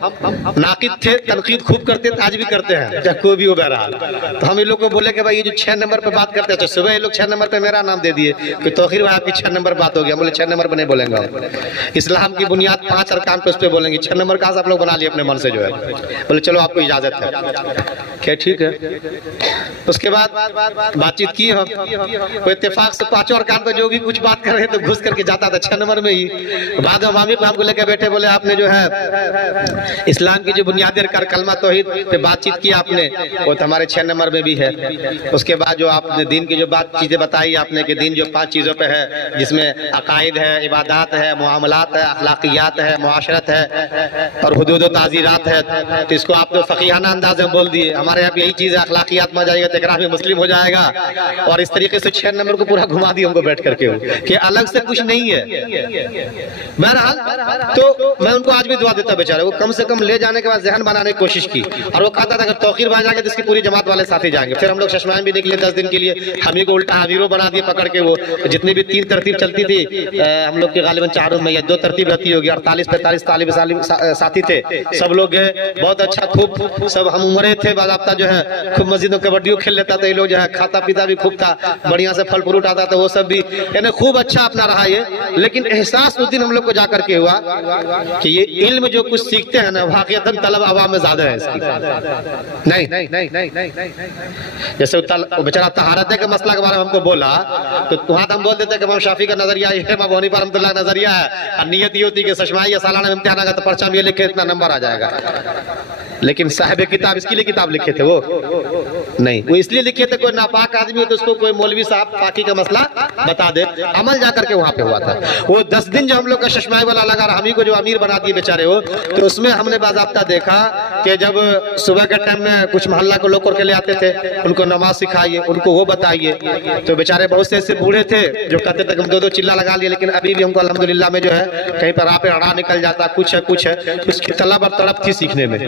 ناقد تھے، تنقید خوب کرتے تھے، آج بھی کرتے ہیں چاہے کوئی بھی ہو بہرحال۔ تو ہم ان لوگ کو بولے کہ بھائی یہ جو 6 نمبر پہ بات کرتے ہیں، صبح یہ لوگ 6 نمبر پہ میرا نام دے دیے کہ توقیر بھائی آپ کی 6 نمبر بات ہو گیا، بولے 6 نمبر پہ نہیں بولیں گے، اسلام کی بنیاد 5 ارکان پہ اس پہ بولیں گے، 6 نمبر کہاں سے آپ لوگ بنا لیے اپنے من سے جو ہے، بولے چلو آپ کو اجازت ہے کہ ٹھیک ہے۔ اس کے بعد بات چیت کی ہم، وہ اتفاق سے 5 ارکان پہ جو بھی کچھ بات کر رہے تو گھس کر کے جاتا تھا 6 نمبر میں ہی۔ بعد میں مامی کو لے کے بیٹھے، بولے آپ نے جو ہے اسلام کی جو بنیادی ارکان کلمہ توحید پہ بات چیت کی آپ نے، وہ تو ہمارے 6 نمبر میں بھی ہے۔ اس کے بعد جو آپ نے دین کی جو بات چیزیں بتائی آپ نے کہ دین جو 5 چیزوں پہ ہے، جس میں عقائد ہے، عبادات ہے، معاملات ہے، اخلاقیات ہے، معاشرت ہے اور حدود و تعزیرات ہے، تو اس کو آپ نے فقیہانہ انداز میں بول دیے۔ ہمارے یہاں یہی چیز ہے، اخلاقیات میں جائے گا تو اقرار میں مسلم ہو جائے گا، اور اس طریقے سے 6 نمبر کو پورا گھما دیا ہم کو بیٹھ کر کے کہ الگ سے کچھ نہیں ہے۔ بہرحال تو میں ان کو آج بھی دعا دیتا بیچارے، وہ کم سے کم لے جانے کے بعد ذہن بنانے کی کوشش کی، اور وہ کہتا تھا اگر توقیر بھائی جائیں گے تو اس کی پوری جماعت والے ساتھی جائیں گے۔ پھر ہم لوگ ششمائن بھی نکلے 10 دن کے لیے، ہم ہی کو الٹا امیروں بنا دیے پکڑ کے، وہ جتنی بھی 3 ترتیب چلتی تھی ہم لوگ کی غالباً 4 میں یا 2 ترتیب رہتی ہوگی، 48-45 طالب ساتھی تھے، سب لوگ گئے، بہت اچھا خوب سب ہم عمرے تھے، باضابطہ جو ہے خوب مسجدوں کبڈیوں کھیل لیتا تھا یہ لوگ، جو ہے کھاتا پیتا بھی خوب تھا، بڑھیا سے پھل فروٹ آتا تھا وہ سب بھی، یعنی خوب اچھا اپنا رہا یہ۔ لیکن احساس اس دن ہم لوگ کو جا کر کے ہوا کہ یہ علم جو کچھ سیکھتے ہیں نا واقعتاً طلب عوام میں زیادہ ہے اس کی نہیں۔ جیسے وہ بیچارہ طہارت کے مسئلہ کے بارے میں ہم کو بولا تو وہاں ہم بول دیتے کہ امام شافعی کا نظریہ یہ ہے، امام ابو حنیفہ رحمۃ اللہ کا نظریہ ہے، اور نیت یہ ہوتی ہے کہ سشمائی یا سالانہ امتحان آگا تو پرچہ میں یہ لکھے اتنا نمبر آ جائے گا۔ لیکن صاحب کتاب اس کے لیے کتاب لکھے تھے وہ نہیں، وہ اس لیے لکھے تھے کوئی ناپاک آدمی ہو تو اس کو کوئی مولوی صاحب پاکی کا مسئلہ بتا دے، عمل جا کر کے وہاں پہ ہوا تھا۔ وہ 10 دن جو ہم لوگ کا ششمائی والا لگا رہا، ہم ہی کو جو امیر بنا دیے بیچارے وہ، تو اس میں ہم نے باضابطہ دیکھا کہ جب صبح کے ٹائم میں کچھ محلہ کو لوگ کر کے لے آتے تھے، ان کو نماز سکھائیے، ان کو وہ بتائیے، تو بیچارے بہت سے ایسے بوڑھے تھے جو کہتے تھے کہ ہم 2 چلا لگا لیے، لیکن ابھی بھی ہم کو الحمدللہ میں جو ہے کہیں پر آپ اڑا نکل جاتا، کچھ ہے اس کی طلب اور تڑپ تھی سیکھنے میں۔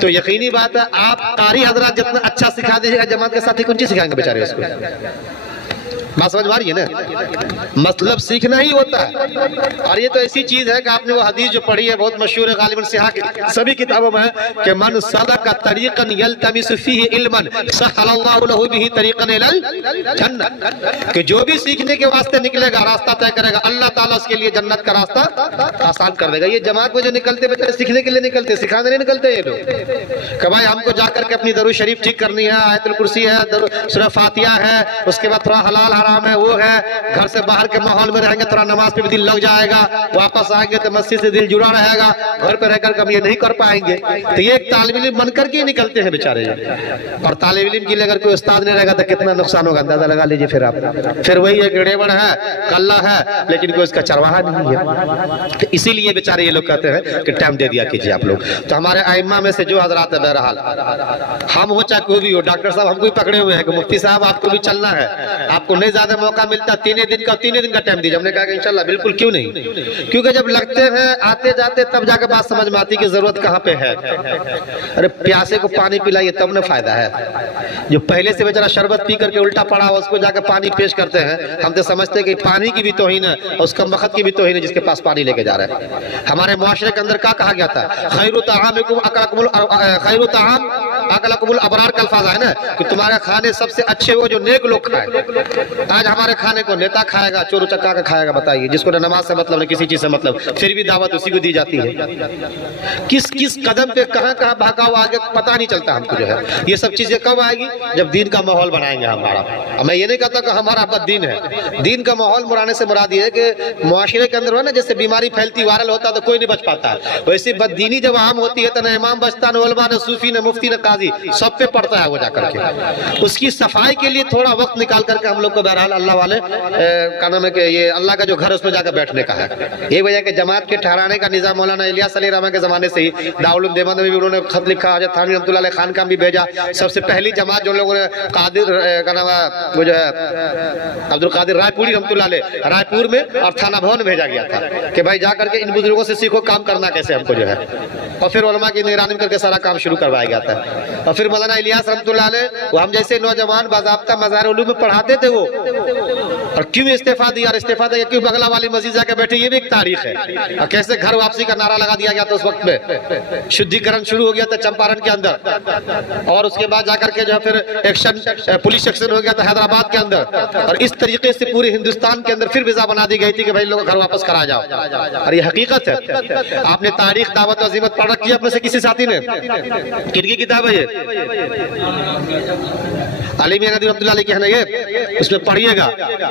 تو یقینی بات ہے آپ قاری حضرات جتنا اچھا سکھا دیجیے گا، جماعت کے ساتھی کون چیز سکھائیں گے بیچارے اس کو؟ بات سمجھ ماری ہے نا، مطلب سیکھنا ہی ہوتا ہے۔ اور یہ تو ایسی چیز ہے کہ آپ نے وہ حدیث جو پڑھی ہے بہت مشہور ہے، غالباً سیاح کی سبھی کتابوں میں ہے کہ من سلک طریقا یلتمس فیہ علما سہل اللہ لہ بہ طریقا الی الجنہ، کہ جو بھی سیکھنے کے واسطے نکلے گا، راستہ طے کرے گا، اللہ تعالیٰ اس کے لیے جنت کا راستہ آسان کر دے گا۔ یہ جماعت میں جو نکلتے بیچارے سیکھنے کے لیے نکلتے، سکھانے نہیں نکلتے یہ لوگ کہ بھائی ہم کو جا کر کے اپنی درود شریف ٹھیک کرنی ہے، آیت الکرسی ہے، سورہ فاتحہ ہے، اس کے بعد تھوڑا حلال حرام ہے، وہ ہے، گھر سے باہر کے ماحول میں رہیں گے تھوڑا نماز پہ بھی دل لگ جائے گا، واپس آئیں گے تو مسجد سے دل جڑا رہے گا، گھر پہ رہ کر ہم یہ نہیں کر پائیں گے۔ تو یہ ایک طالب علم بن کر کے نکلتے ہیں بیچارے، اور طالب علم کے لیے اگر کوئی استاد نہیں رہے گا تو کتنا نقصان ہوگا اندازہ لگا لیجیے۔ پھر آپ پھر وہی ایک ریڑھ ہے، کلہ ہے، لیکن کوئی اس کا چرواہا نہیں ہے۔ تو اسی لیے بیچارے یہ لوگ کہتے ہیں کہ ٹائم دے دیا کیجیے آپ لوگ۔ تو ہمارے ائمہ میں سے جو حضرات ہے، بہرحال ہم ہو چاہے کوئی بھی ہو، ڈاکٹر صاحب ہم کو بھی پکڑے ہوئے ہیں کہ مفتی صاحب آپ کو بھی چلنا ہے، آپ کو نہیں زیادہ موقع ملتا، 3 دن کا ٹائم دیجیے۔ ہم نے کہا کہ انشاءاللہ بالکل، کیوں نہیں، کیونکہ جب لگتے ہیں آتے جاتے تب جا کے بات سمجھ میں آتی کہ ضرورت کہاں پہ ہے۔ ارے پیاسے کو پانی پلائیے تب نہ فائدہ ہے، جو پہلے سے بیچارہ شربت پی کر کے الٹا پڑا ہوا اس کو جا کے پانی پیش کرتے ہیں، ہم تو سمجھتے ہیں کہ پانی کی بھی توہین ہے، اس کا مقت کی بھی توہین ہے جس کے پاس پانی لے کے جا رہا ہے۔ ہمارے معاشرے کے اندر کیا کہا گیا تھا؟ خیر طعامکم اکلکم الابرار کا الفاظ ہے نا، کہ تمہارے کھانے سب سے اچھے وہ جو نیک لوگ کھائیں۔ آج ہمارے کھانے کو نیتا کھائے گا، چور چکا کا کھائے گا، بتائیے، جس کو نماز سے مطلب نہیں، کسی چیز سے مطلب، پھر بھی دعوت اسی کو دی جاتی ہے۔ کس قدم پہ کہاں بھاگا ہوا آگے پتہ نہیں چلتا ہم کو جو ہے۔ یہ سب چیزیں کب آئے گی؟ جب دین کا ماحول بنائیں گے ہمارا۔ میں یہ نہیں کہتا کہ ہمارا بد دین ہے، دین کا ماحول بنانے سے مراد یہ ہے کہ معاشرے کے اندر ہے نا، جیسے بیماری پھیلتی، وائرل ہوتا تو کوئی نہیں بچ پاتا ہے، ویسی بد دینی جب عام ہوتی ہے تو نہ امام بچتا، نہ علماء، نہ صوفی، نہ مفتی، نہ قاضی، سب پہ پڑتا ہے وہ جا کر کے۔ اس کی صفائی کے لیے تھوڑا وقت نکال کر کے ہم لوگ کو بہرحال اللہ والے کا نام ہے کہ یہ اللہ کا جو گھر اس میں جا کر بیٹھنے کا ہے۔ یہ وجہ کہ جماعت کے ٹھہرانے کا نظام مولانا الیاس علیہ الرحمہ کے زمانے سے ہی دارالعلوم دیوبند میں بھی انہوں نے خط لکھا، حضرت تھانوی رحمۃ اللہ علیہ خان کا بھی بھیجا۔ سب سے پہلی جماعت جو لوگوں نے قادر کا نام وہ جو ہے عبد القادر رائے پوری رحمۃ اللہ علیہ، رائے پور میں اور تھانہ بھون بھیجا گیا تھا کہ بھائی جا کر کے ان بزرگوں سے سیکھو کام کرنا کیسے ہم کو جو ہے، اور پھر علماء کی نگرانی کر کے سارا کام شروع کروایا گیا تھا۔ اور پھر مولانا الیاس رحمۃ اللہ علیہ وہ ہم جیسے نوجوان باضابطہ مزار علوم میں پڑھاتے تھے وہ، اور کیوں استعفیٰ دیا، اور استعفیٰ دیا کیوں بغلہ والی مسجد جا کے بیٹھے، یہ بھی ایک تاریخ ہے۔ اور کیسے گھر واپسی کا نعرہ لگا دیا گیا تھا اس وقت میں، شدھیکرن شروع ہو گیا تھا چمپارن کے اندر، اور اس کے بعد جا کر کے جو پھر ایکشن پولیس ایکشن ہو گیا تھا حیدرآباد کے اندر، اور اس طریقے سے پورے ہندوستان کے اندر پھر ویزا بنا دی گئی تھی کہ بھائی لوگ گھر واپس کرا جاؤ، اور یہ حقیقت ہے۔ آپ نے تاریخ دعوت و عزیمت پڑھ رکھی ہے اپنے سے کسی ساتھی نے؟ کن کی کتاب ہے یہ؟ علی میاں ندوی رحمۃ اللہ علیہ کی ہے نا یہ، اس میں پڑھیے گا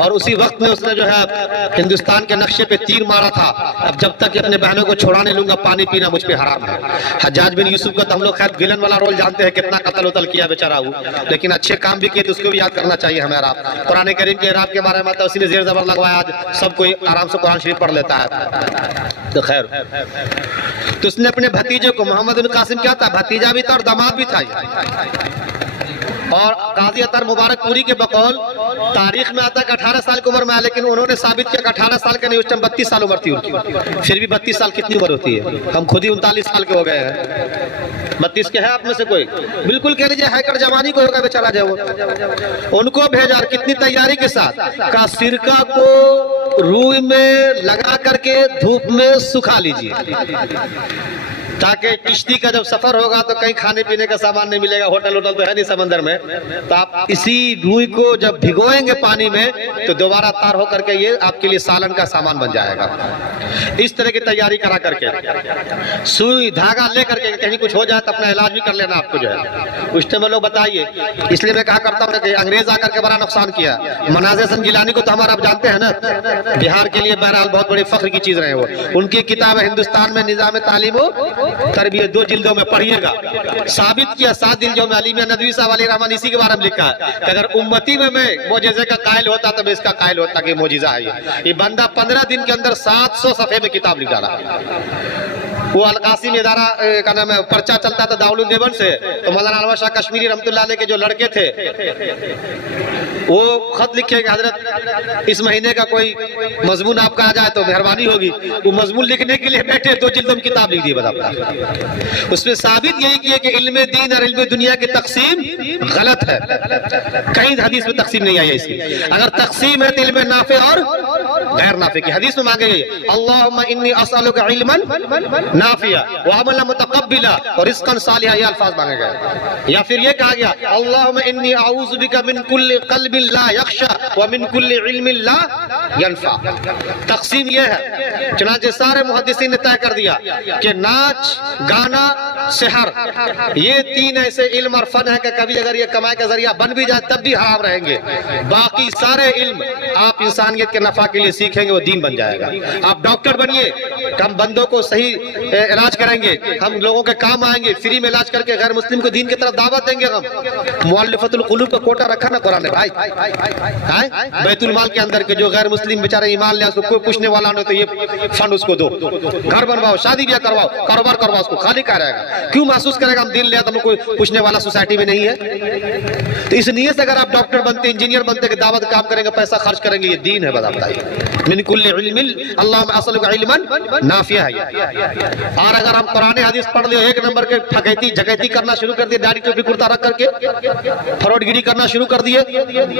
اور اسی وقت میں اس نے جو ہے ہندوستان کے نقشے پہ تیر مارا تھا، اب جب تک اپنے بہنوں کو چھوڑانے لوں گا پانی پینا مجھ پہ حرام ہے۔ حجاج بن یوسف کا تو ہم لوگ خیر ویلن والا رول جانتے ہیں، کتنا قتل وتل کیا بیچارہ وہ، لیکن اچھے کام بھی کیے تو اس کو بھی یاد کرنا چاہیے ہمیں۔ آپ قرآن کریم کے اعراب کے بارے میں اسی نے زیر زبر لگوایا، آج سب کوئی آرام سے قرآن شریف پڑھ لیتا ہے تو خیر۔ تو اس نے اپنے بھتیجے کو، محمد بن قاسم کیا تھا، بھتیجا بھی تھا اور داماد بھی تھا، اور قاضی عطار مبارک پوری کے بقول تاریخ میں آتا ہے کہ 18 سال کی عمر میں آیا، لیکن انہوں نے ثابت کیا کہ 18 سال کے نہیں، اس ٹائم 32 سال عمر تھی ان کی۔ پھر بھی 32 سال کتنی عمر ہوتی ہے؟ ہم خود ہی 39 سال کے ہو گئے ہیں۔ 32 کے ہے آپ میں سے کوئی؟ بالکل کہہ لیجیے ہیکر جوانی کو ہوگا بیچارہ جو وہ، ان کو بھیجا اور کتنی تیاری کے ساتھ کا سرکہ کو روئی میں لگا کر کے دھوپ میں سکھا لیجیے، تاکہ کشتی کا جب سفر ہوگا تو کہیں کھانے پینے کا سامان نہیں ملے گا، ہوٹل تو ہے نہیں سمندر میں، تو آپ اسی روئی کو جب بھگوئیں گے پانی میں تو دوبارہ تار ہو کر کے یہ آپ کے لیے سالن کا سامان بن جائے گا۔ اس طرح کی تیاری کرا کر کے، سوئی دھاگا لے کر کے کہیں کچھ ہو جائے تو اپنا علاج بھی کر لینا آپ کو جو ہے۔ اس ٹائم لوگ بتائیے، اس لیے میں کہا کرتا ہوں کہ انگریز آ کر کے بڑا نقصان کیا۔ مناظر حسن گیلانی کو تو ہمارا آپ جانتے ہیں نا، بہار کے لیے بہرحال بہت بڑے فخر کی چیز رہے وہ۔ ان کی کتاب ہے ہندوستان میں نظام تعلیم و تربیت، 2 جلدوں میں پڑھیے گا۔ ثابت کیا 7 جلدوں میں، علی میاں ندوی صاحب علیہ رحمان اسی کے بارے میں لکھا ہے کہ اگر امتی میں معجزے کا قائل ہوتا تو میں اس کا قائل ہوتا کہ معجزہ ہے یہ بندہ 15 دن کے اندر 700 صفحے میں کتاب لکھ ڈالا۔ وہ القاسم ادارہ کا نام ہے، پرچہ چلتا تھا دارالعلوم دیوبند سے، تو مولانا انور شاہ کشمیری رحمۃ اللہ علیہ کے جو لڑکے تھے وہ خط لکھے کہ حضرت اس مہینے کا کوئی مضمون آپ کا آ جائے تو مہربانی ہوگی۔ وہ مضمون لکھنے کے لیے بیٹھے، 2 جلدوں کی کتاب لکھ دی بتا۔ اس میں ثابت یہی کیا کہ علم دین اور علم دنیا کی تقسیم غلط ہے، کہیں حدیث میں تقسیم نہیں آئی ہے اس کی۔ اگر تقسیم ہے تو علم نافع اور غیر نافع کی، حدیث میں مانگے گئی اللہم انی اسألک علما نافعا وعملا متقبلا ورزقا صالحا، یہ الفاظ مانگے گئے۔ یا پھر یہ کہا گیا اللہم انی اعوذ بک من کل قلب لا یخشع ومن کل علم لا ینفع۔ تقسیم یہ ہے، چنانچہ سارے محدثین نے طے کر دیا کہ ناچ، گانا، سحر، یہ 3 ایسے علم اور فن ہے کہ کبھی اگر یہ کمائی کا ذریعہ بن بھی جائے تب بھی حرام رہیں گے۔ باقی سارے علم آپ انسانیت کے نفع کے لیے سیکھیں گے، وہ دین بن جائے گا۔ آپ ڈاکٹر بنیے، ہم بندوں کو صحیح علاج کریں گے، ہم لوگوں کے کام آئیں گے، فری میں علاج کر کے غیر مسلم کو دین کی طرف دعوت دیں گے۔ ہم مؤلفۃ القلوب کا کوٹا رکھا نا قرآن نے بھائی، بیت المال کے اندر کے جو غیر مسلم بیچارے ایمان لے، اس کو کوئی پوچھنے والا نہ تو یہ فنڈ اس کو دو، گھر بنواؤ، شادی بیاہ کرواؤ، کاروبار کرواؤ، اس کو خالی کہہ رہے گا۔ کیوں محسوس کرے گا ہم دین لیا تو ہم کوئی پوچھنے والا سوسائٹی میں نہیں ہے؟ تو اس نیت سے اگر آپ ڈاکٹر بنتے، انجینئر بنتے کہ دعوت کام کریں گے، پیسہ خرچ کریں گے، یہ دین ہے بتائیے۔ من کل علم اللہم اسألک علما نافعا ہے۔ اور اگر ہم قرآن حدیث پڑھ لیں، 1 نمبر کے جھکیتی کرنا شروع کر دیے، داڑھی ٹوپی کرتا رکھ کر کے فراڈ گیری کرنا شروع کر دیے۔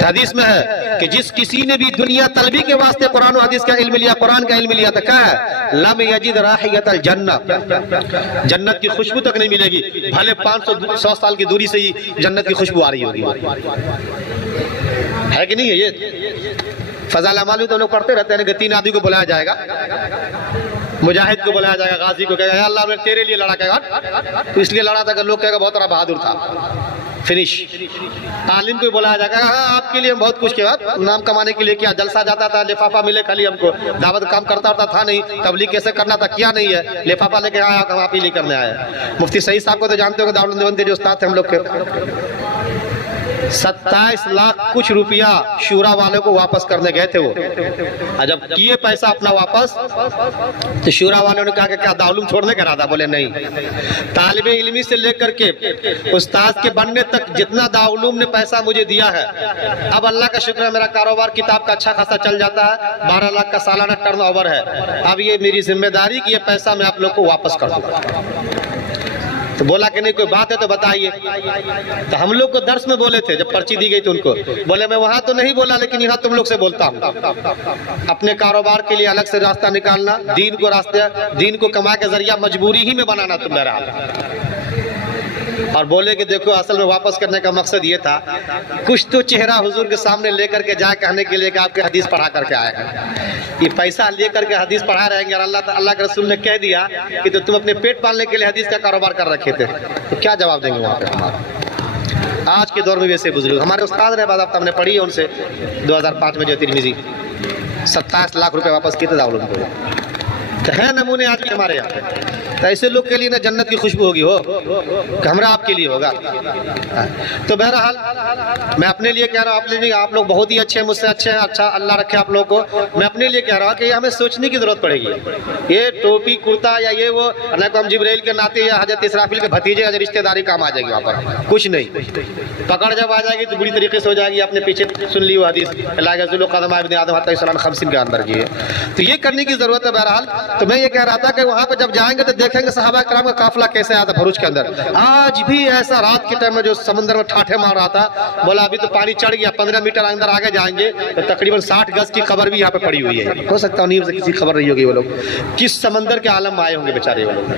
حدیث میں ہے کہ جس کسی نے بھی دنیا طلبی کے واسطے قرآن و حدیث کا علم لیا، قرآن کا علم لیا، تو کیا ہے لم یجد رائحۃ الجنہ، جنت کی خوشبو تک نہیں ملے گی، بھلے 500 سال کی دوری سے ہی جنت کی خوشبو آ رہی ہوگی، ہے کہ نہیں ہے؟ یہ فضائل اعمال میں تو لوگ پڑھتے رہتے ہیں کہ 3 آدمی کو بلایا جائے گا، مجاہد کو بلایا جائے گا، غازی کو کہے گا یا اللہ میں تیرے لیے لڑا، کہے گا تو اس لیے لڑا تھا کہ لوگ کہے گا بہت بڑا بہادر تھا، فنش۔ عالم کو بلایا جائے گا، ہاں آپ کے لیے ہم بہت کچھ کیا، نام کمانے کے لیے کیا، جلسہ جاتا تھا، لفافہ ملے خالی ہم کو، دعوت کام کرتا تھا نہیں، تبلیغ کیسے کرنا تھا کیا نہیں ہے، لفافہ لے کے آیا ہم آپ ہی لے کرنے آئے۔ مفتی سعید صاحب کو تو جانتے ہو کہ دارالعلوم دیوبند کے جو استاد تھے ہم لوگ کے، 27 لاکھ کچھ روپیہ شورا والوں کو واپس کرنے گئے تھے وہ، جب کیے پیسہ اپنا واپس تو شورا والوں نے کہا کہ کیا دارالعلوم چھوڑنے کا ارادہ؟ بولے نہیں۔ طالب علمی سے لے کر کے استاد کے بننے تک جتنا دارالعلوم نے پیسہ مجھے دیا ہے، اب اللہ کا شکر ہے میرا کاروبار کتاب کا اچھا خاصا چل جاتا ہے، 12 لاکھ کا سالانہ ٹرن اوور ہے، اب یہ میری ذمہ داری کہ یہ پیسہ میں آپ لوگ کو واپس کر دوں۔ تو بولا کہ نہیں کوئی بات ہے تو بتائیے۔ تو ہم لوگ کو درس میں بولے تھے، جب پرچی دی گئی تو ان کو بولے میں وہاں تو نہیں بولا لیکن یہاں تم لوگ سے بولتا ہوں، اپنے کاروبار کے لیے الگ سے راستہ نکالنا، دین کو کما کے ذریعہ مجبوری ہی میں بنانا تم میرا۔ اور بولے کہ دیکھو اصل میں واپس کرنے کا مقصد یہ تھا کچھ تو چہرہ حضور کے سامنے لے کر کے جائے کہنے کے لیے کہ آپ کے حدیث پڑھا کر کے آئے ہیں، یہ پیسہ لے کر کے حدیث پڑھا رہیں گے، اور اللہ کے رسول نے کہہ دیا کہ تو تم اپنے پیٹ پالنے کے لیے حدیث کا کاروبار کر رکھے تھے، تو کیا جواب دیں گے وہاں پہ ہمارا؟ آج کے دور میں بھی ایسے بزرگ ہمارے استاد نے باضابطہ ہم نے پڑھی ہے ان سے 2005 میں جو ترمذی 27 لاکھ روپے واپس کیے تھے دارالعلوم کو تو ہیں نمونے آج کے ہمارے یہاں پہ تو ایسے لوگ کے لیے نا جنت کی خوشبو ہوگی ہو کہ ہمارا آپ کے لیے ہوگا تو بہرحال میں اپنے لیے کہہ رہا ہوں آپ لوگ بہت ہی اچھے ہیں مجھ سے اچھے ہیں اچھا اللہ رکھے آپ لوگ کو میں اپنے لیے کہہ رہا ہوں کہ یہ ہمیں سوچنے کی ضرورت پڑے گی یہ ٹوپی کرتا یا یہ وہ نہ کو ہم جبرائیل کے ناتے یا حضرت اسرافیل کے بھتیجے یا رشتہ داری کام آ جائے گی وہاں پر کچھ نہیں پکڑ جب آ جائے گی تو بری طریقے سے ہو جائے گی آپ نے پیچھے سن لی وہ حدیث لا یزول قدم ابن آدم حتی یصل عن 50 کے اندر کی ہے تو یہ کرنے کی ضرورت ہے بہرحال تو میں یہ کہہ رہا تھا کہ وہاں پہ جب جائیں گے تو دیکھیں گے صحابہ کرام کا قافلہ کیسے آیا تھا بھروچ کے اندر آج بھی ایسا رات کے ٹائم میں جو سمندر میں ٹھاٹھے مار رہا تھا بولا ابھی تو پانی چڑھ گیا 15 میٹر اندر آگے جائیں گے تو تقریباً 60 گز کی خبر بھی یہاں پہ پڑی ہوئی ہے ہو سکتا ہے انہیں سے کسی خبر نہیں ہوگی وہ لوگ کس سمندر کے عالم میں آئے ہوں گے بیچارے وہ لوگ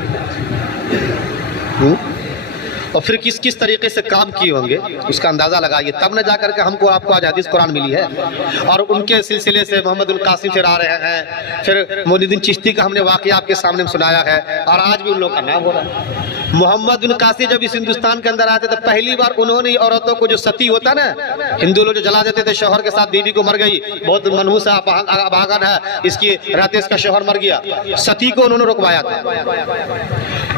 اور پھر کس کس طریقے سے کام کیے ہوں گے اس کا اندازہ لگائیے تب نہ جا کر کے ہم کو آپ کو آج حدیث قرآن ملی ہے اور ان کے سلسلے سے محمد القاسم پھر آ رہے ہیں پھر معین الدین چشتی کا ہم نے واقعہ آپ کے سامنے سنایا ہے اور آج بھی ان لوگوں کا نام ہو رہا ہے محمد بن قاسم جب اس ہندوستان کے اندر آتے تو پہلی بار انہوں نے عورتوں کو جو ستی ہوتا نا ہندو لوگ جو جلا دیتے تھے شوہر کے ساتھ بیوی کو مر گئی بہت منحوس ہے ابھاگن ہے اس کی رہتے اس کا شوہر مر گیا ستی کو انہوں نے رکوایا تھا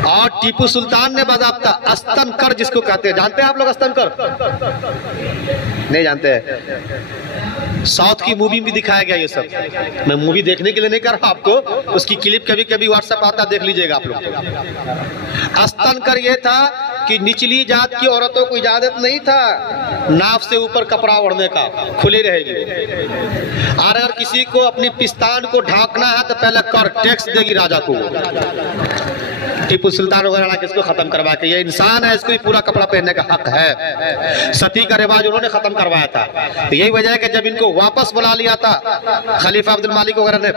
اور ٹیپو سلطان نے باضابطہ استن کر جس کو کہتے ہیں جانتے ہیں آپ لوگ استن کر نہیں جانتے ہیں ساؤتھ کی مووی بھی دکھایا گیا یہ سب میں مووی دیکھنے کے لیے نہیں کر رہا آپ کو اس کی کلپ کبھی کبھی واٹس ایپ آتا دیکھ لیجئے گا آپ لوگ استن کر یہ تھا کہ نچلی جات کی عورتوں کو اجازت نہیں تھا ناف سے اوپر کپڑا اوڑھنے کا کھلی رہے گی اور اگر کسی کو اپنی پستان کو ڈھانکنا ہے تو پہلے کر ٹیکس دے گی راجا کو ٹیپو سلطان وغیرہ کس کو ختم کروا کے یہ انسان ہے اس کو پورا کپڑا پہننے کا حق ہے ستی کا رواج انہوں نے ختم کروایا تھا تو یہی وجہ ہے کہ جب ان کو واپس بلا لیا تھا خلیفہ عبد المالک وغیرہ نے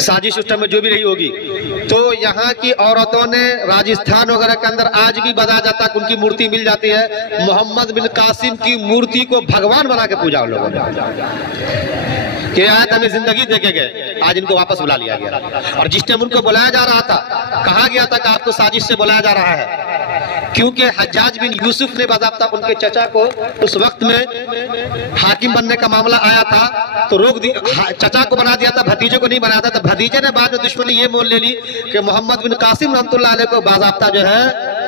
سازش اس ٹائم میں جو بھی رہی ہوگی تو یہاں کی عورتوں نے راجستھان وغیرہ کے اندر آج بھی بتایا جاتا ہے کہ ان کی مورتی مل جاتی ہے محمد بن قاسم کی مورتی کو بھگوان بنا کے پوجا ان لوگوں نے کہ آج ہمیں زندگی دے کے گئے آج ان کو واپس بلا لیا گیا اور جس ٹائم ان کو بلایا جا رہا تھا کہا گیا تھا کہ آپ کو سازش سے بلایا جا رہا ہے کیونکہ حجاج بن یوسف نے باضابطہ ان کے چچا کو اس وقت میں حاکم بننے کا معاملہ آیا تھا تو روک دی چچا کو بنا دیا تھا بھتیجے کو نہیں بنایا تھا تو بھتیجے نے بعد میں دشمنی یہ مول لے لی کہ محمد بن قاسم رحمۃ اللہ علیہ کو باضابطہ جو ہے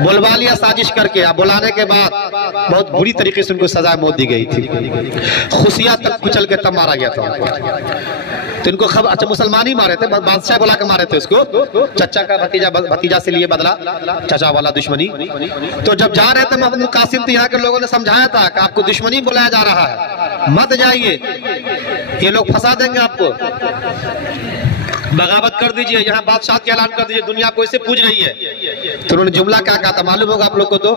بلوا لیا سازش کر کے بلانے کے بعد بہت بری طریقے سے ان کو سزا موت دی گئی تھی خوشیاں تک کچل کے تب مارا گیا تھا تو ان کو خبر اچھا مسلمان ہی مارے تھے بادشاہ بلا کے مارے تھے اس کو چچا کا بھتیجا سے لیے بدلا چچا والا دشمنی تو جب جا رہے تھے محمد قاسم تو یہاں کے لوگوں نے سمجھایا تھا کہ آپ کو دشمنی بلایا جا رہا ہے مت جائیے یہ لوگ پھنسا دیں گے آپ کو بغاوت کر دیجئے یہاں بادشاہ کے اعلان کر دیجئے دنیا کو اسے پوج رہی ہے تو انہوں نے جملہ کیا کہا تھا معلوم ہوگا آپ لوگ کو تو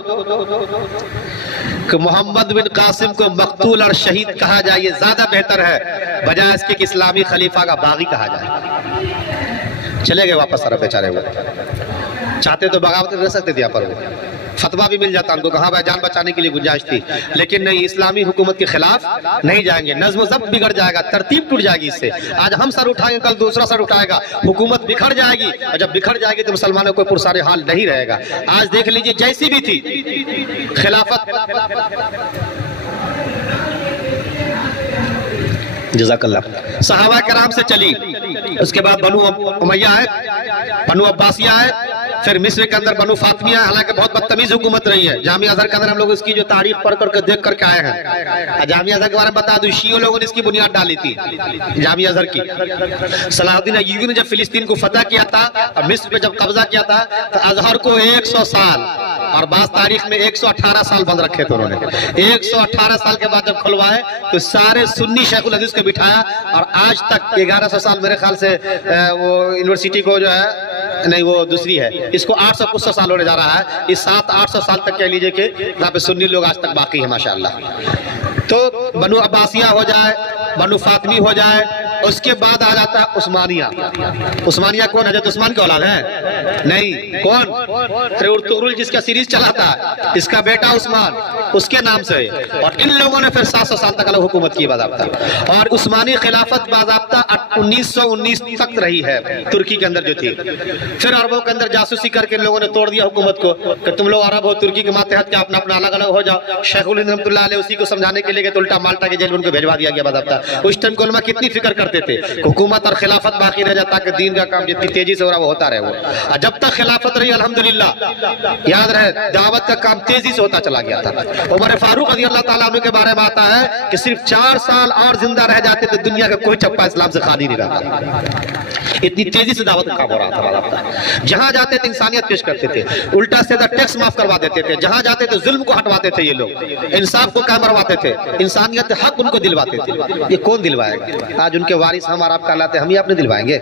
کہ محمد بن قاسم کو مقتول اور شہید کہا جائے یہ زیادہ بہتر ہے بجائے اس کے کہ اسلامی خلیفہ کا باغی کہا جائے چلے گئے واپس سر بیچارے وہ چاہتے تو بغاوت رہ سکتے تھے یہاں پر وہ فتویٰ بھی مل جاتا ان کو کہاں جان بچانے کے لیے گنجائش تھی لیکن نہیں اسلامی حکومت کے خلاف نہیں جائیں گے نظم و ضبط بگڑ جائے گا ترتیب ٹوٹ جائے گی اس سے آج ہم سر اٹھائیں گے کل دوسرا سر اٹھائے گا حکومت بکھر جائے گی اور جب بکھر جائے گی تو مسلمانوں کو پرسار حال نہیں رہے گا آج دیکھ لیجئے جیسی بھی تھی خلافت جزاک اللہ صحابہ کرام سے چلی اس کے بعد بنو امیہ آئے بنو عباسیہ آئے پھر مصر کے اندر بنو فاطمیہ حالانکہ بہت بدتمیز حکومت رہی ہے جامعہ ازہر کے اندر ہم لوگ اس کی جو تاریخ پڑھ کر کے دیکھ کر کے آئے ہیں جامعہ ازہر کے بارے میں بتا دوں شیعہ لوگوں نے اس کی بنیاد ڈالی تھی جامعہ ازہر کی صلاح الدین ایوبی نے جب فلسطین کو فتح کیا تھا اور مصر پہ جب قبضہ کیا تھا تو ازہر کو 100 سال اور بعض تاریخ میں 118 سال بند رکھے تھے انہوں نے 118 سال کے بعد جب کھلوائے تو سارے سنی شیخ الحدیث کو بٹھایا اور آج تک 1100 سال میرے خیال سے وہ یونیورسٹی کو جو ہے نہیں وہ دوسری ہے اس کو 800 کچھ سال ہونے جا رہا ہے اس 700-800 سال تک کہہ لیجئے کہ یہاں پہ سنی لوگ آج تک باقی ہیں ماشاءاللہ تو بنو عباسیہ ہو جائے بنو فاطمی ہو جائے اس کے بعد آ جاتا ہے عثمانیہ. عثمانیہ کون؟ حضرت عثمان کی اولاد ہے؟ نہیں. کون؟ تغرل جس کا سیریز چلا تھا، اس کا بیٹا عثمان، اس کے نام سے. اور ان لوگوں نے پھر 700 سال تک الگ حکومت کی باضابطہ. اور عثمانی خلافت باضابطہ 1919 تک رہی ہے ترکی کے اندر جو تھی. پھر عربوں کے اندر جاسوسی کر کے ان لوگوں نے توڑ دیا حکومت کو کہ تم لوگ عرب ہو، ترکی کے ماتحت کے اپنا اپنا الگ الگ ہو جاؤ. شیخ الہند رحمۃ اللہ علیہ اسی کو سمجھانے کے لیے کہ الٹا مالٹا کے جیل میں ان کو بھیجوا دیا گیا باضابطہ. اس ٹائم کو علماء کتنی فکر کرتے تھے حکومت اور خلافت باقی رہ جاتا کہ دین کا کام جتنی تیزی سے ہو رہا وہ ہوتا رہے. وہ جب تک خلافت رہی الحمدللہ یاد رہے دعوت کا کام تیزی سے ہوتا چلا گیا تھا. عمر فاروق رضی اللہ تعالیٰ عنہ کے بارے میں آتا ہے کہ صرف 4 سال اور زندہ رہ جاتے تو دنیا کا کوئی چپا اسلام سے خالی نہیں رہتا. اتنی تیزی سے دعوت کا کام ہو رہا تھا. جہاں جاتے تھے انسانیت پیش کرتے تھے، الٹا سیدھا ٹیکس معاف کروا دیتے تھے. جہاں جاتے تھے ظلم کو ہٹواتے تھے یہ لوگ، انصاف کو قائم کرواتے تھے، انسانیت حق ان کو دلواتے تھے. یہ کون دلوائے گا؟ آج ان کے وارث ہم اور آپ کہلاتے ہیں، ہم ہی اپنے دلوائیں گے.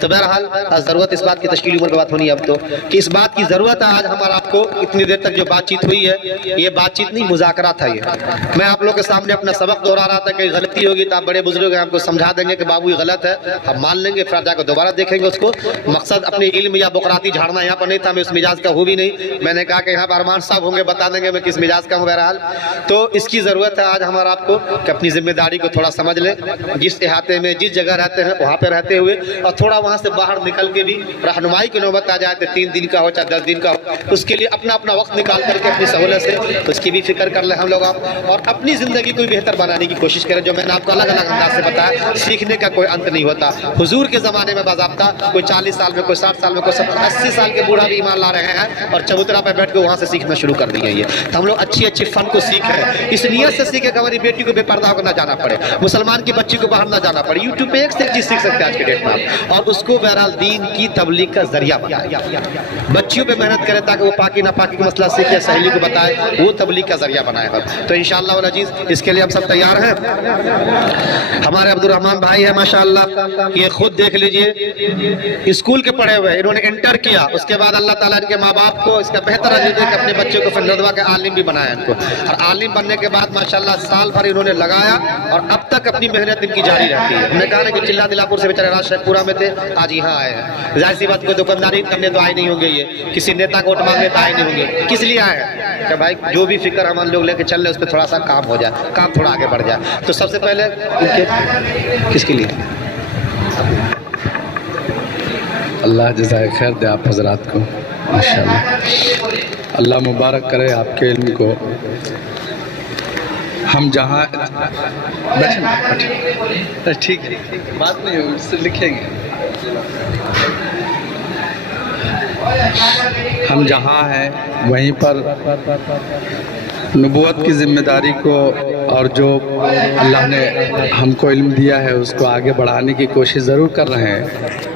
تو بہرحال ضرورت اس بات کی تشکیلی عمر کی بات ہونی ہے اب تو کہ اس بات کی ضرورت ہے. آج ہمارا آپ کو اتنی دیر تک جو بات چیت ہوئی ہے یہ بات چیت نہیں مذاکرہ تھا. یہ میں آپ لوگ کے سامنے اپنا سبق دہرا رہا تھا کہ غلطی ہوگی تو آپ بڑے بزرگ ہیں، ہم کو سمجھا دیں گے کہ بابو یہ غلط ہے، ہم مان لیں گے، پھر جا کے دوبارہ دیکھیں گے اس کو. مقصد اپنی علم یا بقراتی جھاڑنا یہاں پر نہیں تھا. میں اس مزاج کا ہوں بھی نہیں. میں نے کہا کہ یہاں پر ارمان صاحب ہوں گے بتا دیں گے میں کس مزاج کا ہوں. بہرحال تو اس کی ضرورت ہے آج ہمارا آپ کو کہ اپنی ذمہ داری کو تھوڑا سمجھ لیں. جس احاطے میں جس جگہ رہتے ہیں وہاں پہ رہتے ہوئے اور تھوڑا وہاں سے باہر نکل کے بھی رہنمائی کی نوبت آ جائے تو 3 دن کا ہو چاہے 10 دن کا ہو، اس کے لیے اپنا اپنا وقت نکال کر کے اپنی سہولت سے اس کی بھی فکر کر لیں ہم لوگ اور اپنی زندگی کو بہتر بنانے کی کوشش کریں. جو میں نے آپ کو الگ الگ انداز سے بتایا، سیکھنے کا کوئی انت نہیں ہوتا. حضور کے زمانے میں باضابطہ کوئی 40 سال میں، کوئی 60 سال میں، کوئی 70 80 سال کے بوڑھا بھی ایمان لا رہے ہیں اور چبوترا پہ بیٹھ کے وہاں سے سیکھنا شروع کر دی گئی ہے. تو ہم لوگ اچھی فن کو سیکھیں، اس نیت سے سیکھیں کہ ہماری بیٹی کو بے پردہ ہو کر نہ جانا پڑے، مسلمان کی بچی کو باہر نہ جانا پڑے. یوٹیوب پہ ایک سے ایک چیز سیکھ سکتے ہیں آج کے ڈیٹ میں آپ، اور اس کو بہرحال دین کی تبلیغ کا ذریعہ بنائیں. بچیوں پہ محنت کریں تاکہ وہ پاکی ناپاکی کا مسئلہ سیکھے، سہیلی کو بتائے، وہ تبلیغ کا ذریعہ بنائے گا. تو انشاءاللہ والعزیز اس کے لیے ہم سب تیار ہیں. ہمارے عبد الرحمان بھائی ہیں ماشاءاللہ، یہ خود دیکھ لیجئے اسکول کے پڑھے ہوئے، انہوں نے انٹر کیا، اس کے بعد اللہ تعالیٰ ان کے ماں باپ کو اس کا بہتر عزیز دے کہ اپنے بچوں کو پھر ندوہ کے عالم بھی بنایا ان کو. اور عالم بننے کے بعد ماشاءاللہ سال بھر انہوں نے لگایا اور اب تک اپنی محنت ان کی جاری رہتی ہے. میں کہا نا کہ چلا دلا پور سے بیچارے راج شیخ پورا میں تھے، آج یہاں آئے ہیں. ظاہر سی بات کوئی دکانداری کرنے تو آئے نہیں ہوں گے، یہ کسی نیتا کو ووٹ مانگنے تو آئے نہیں ہوں گے. کس لیے آئے ہیں کہ بھائی جو بھی فکر ہم لوگ لے کے چل رہے اس پہ تھوڑا سا کام ہو جائے، کام تھوڑا آگے بڑھ جائے. تو سب سے پہلے ان کے کس کے لیے اللہ جزائے خیر دے آپ حضرات کو ماشاءاللہ. اللہ مبارک کرے آپ کے علم کو. ہم جہاں بیٹھیں ٹھیک ہے، بات نہیں ہو، اس سے لکھیں گے. ہم جہاں ہیں وہیں پر نبوت کی ذمہ داری کو اور جو اللہ نے ہم کو علم دیا ہے اس کو آگے بڑھانے کی کوشش ضرور کر رہے ہیں.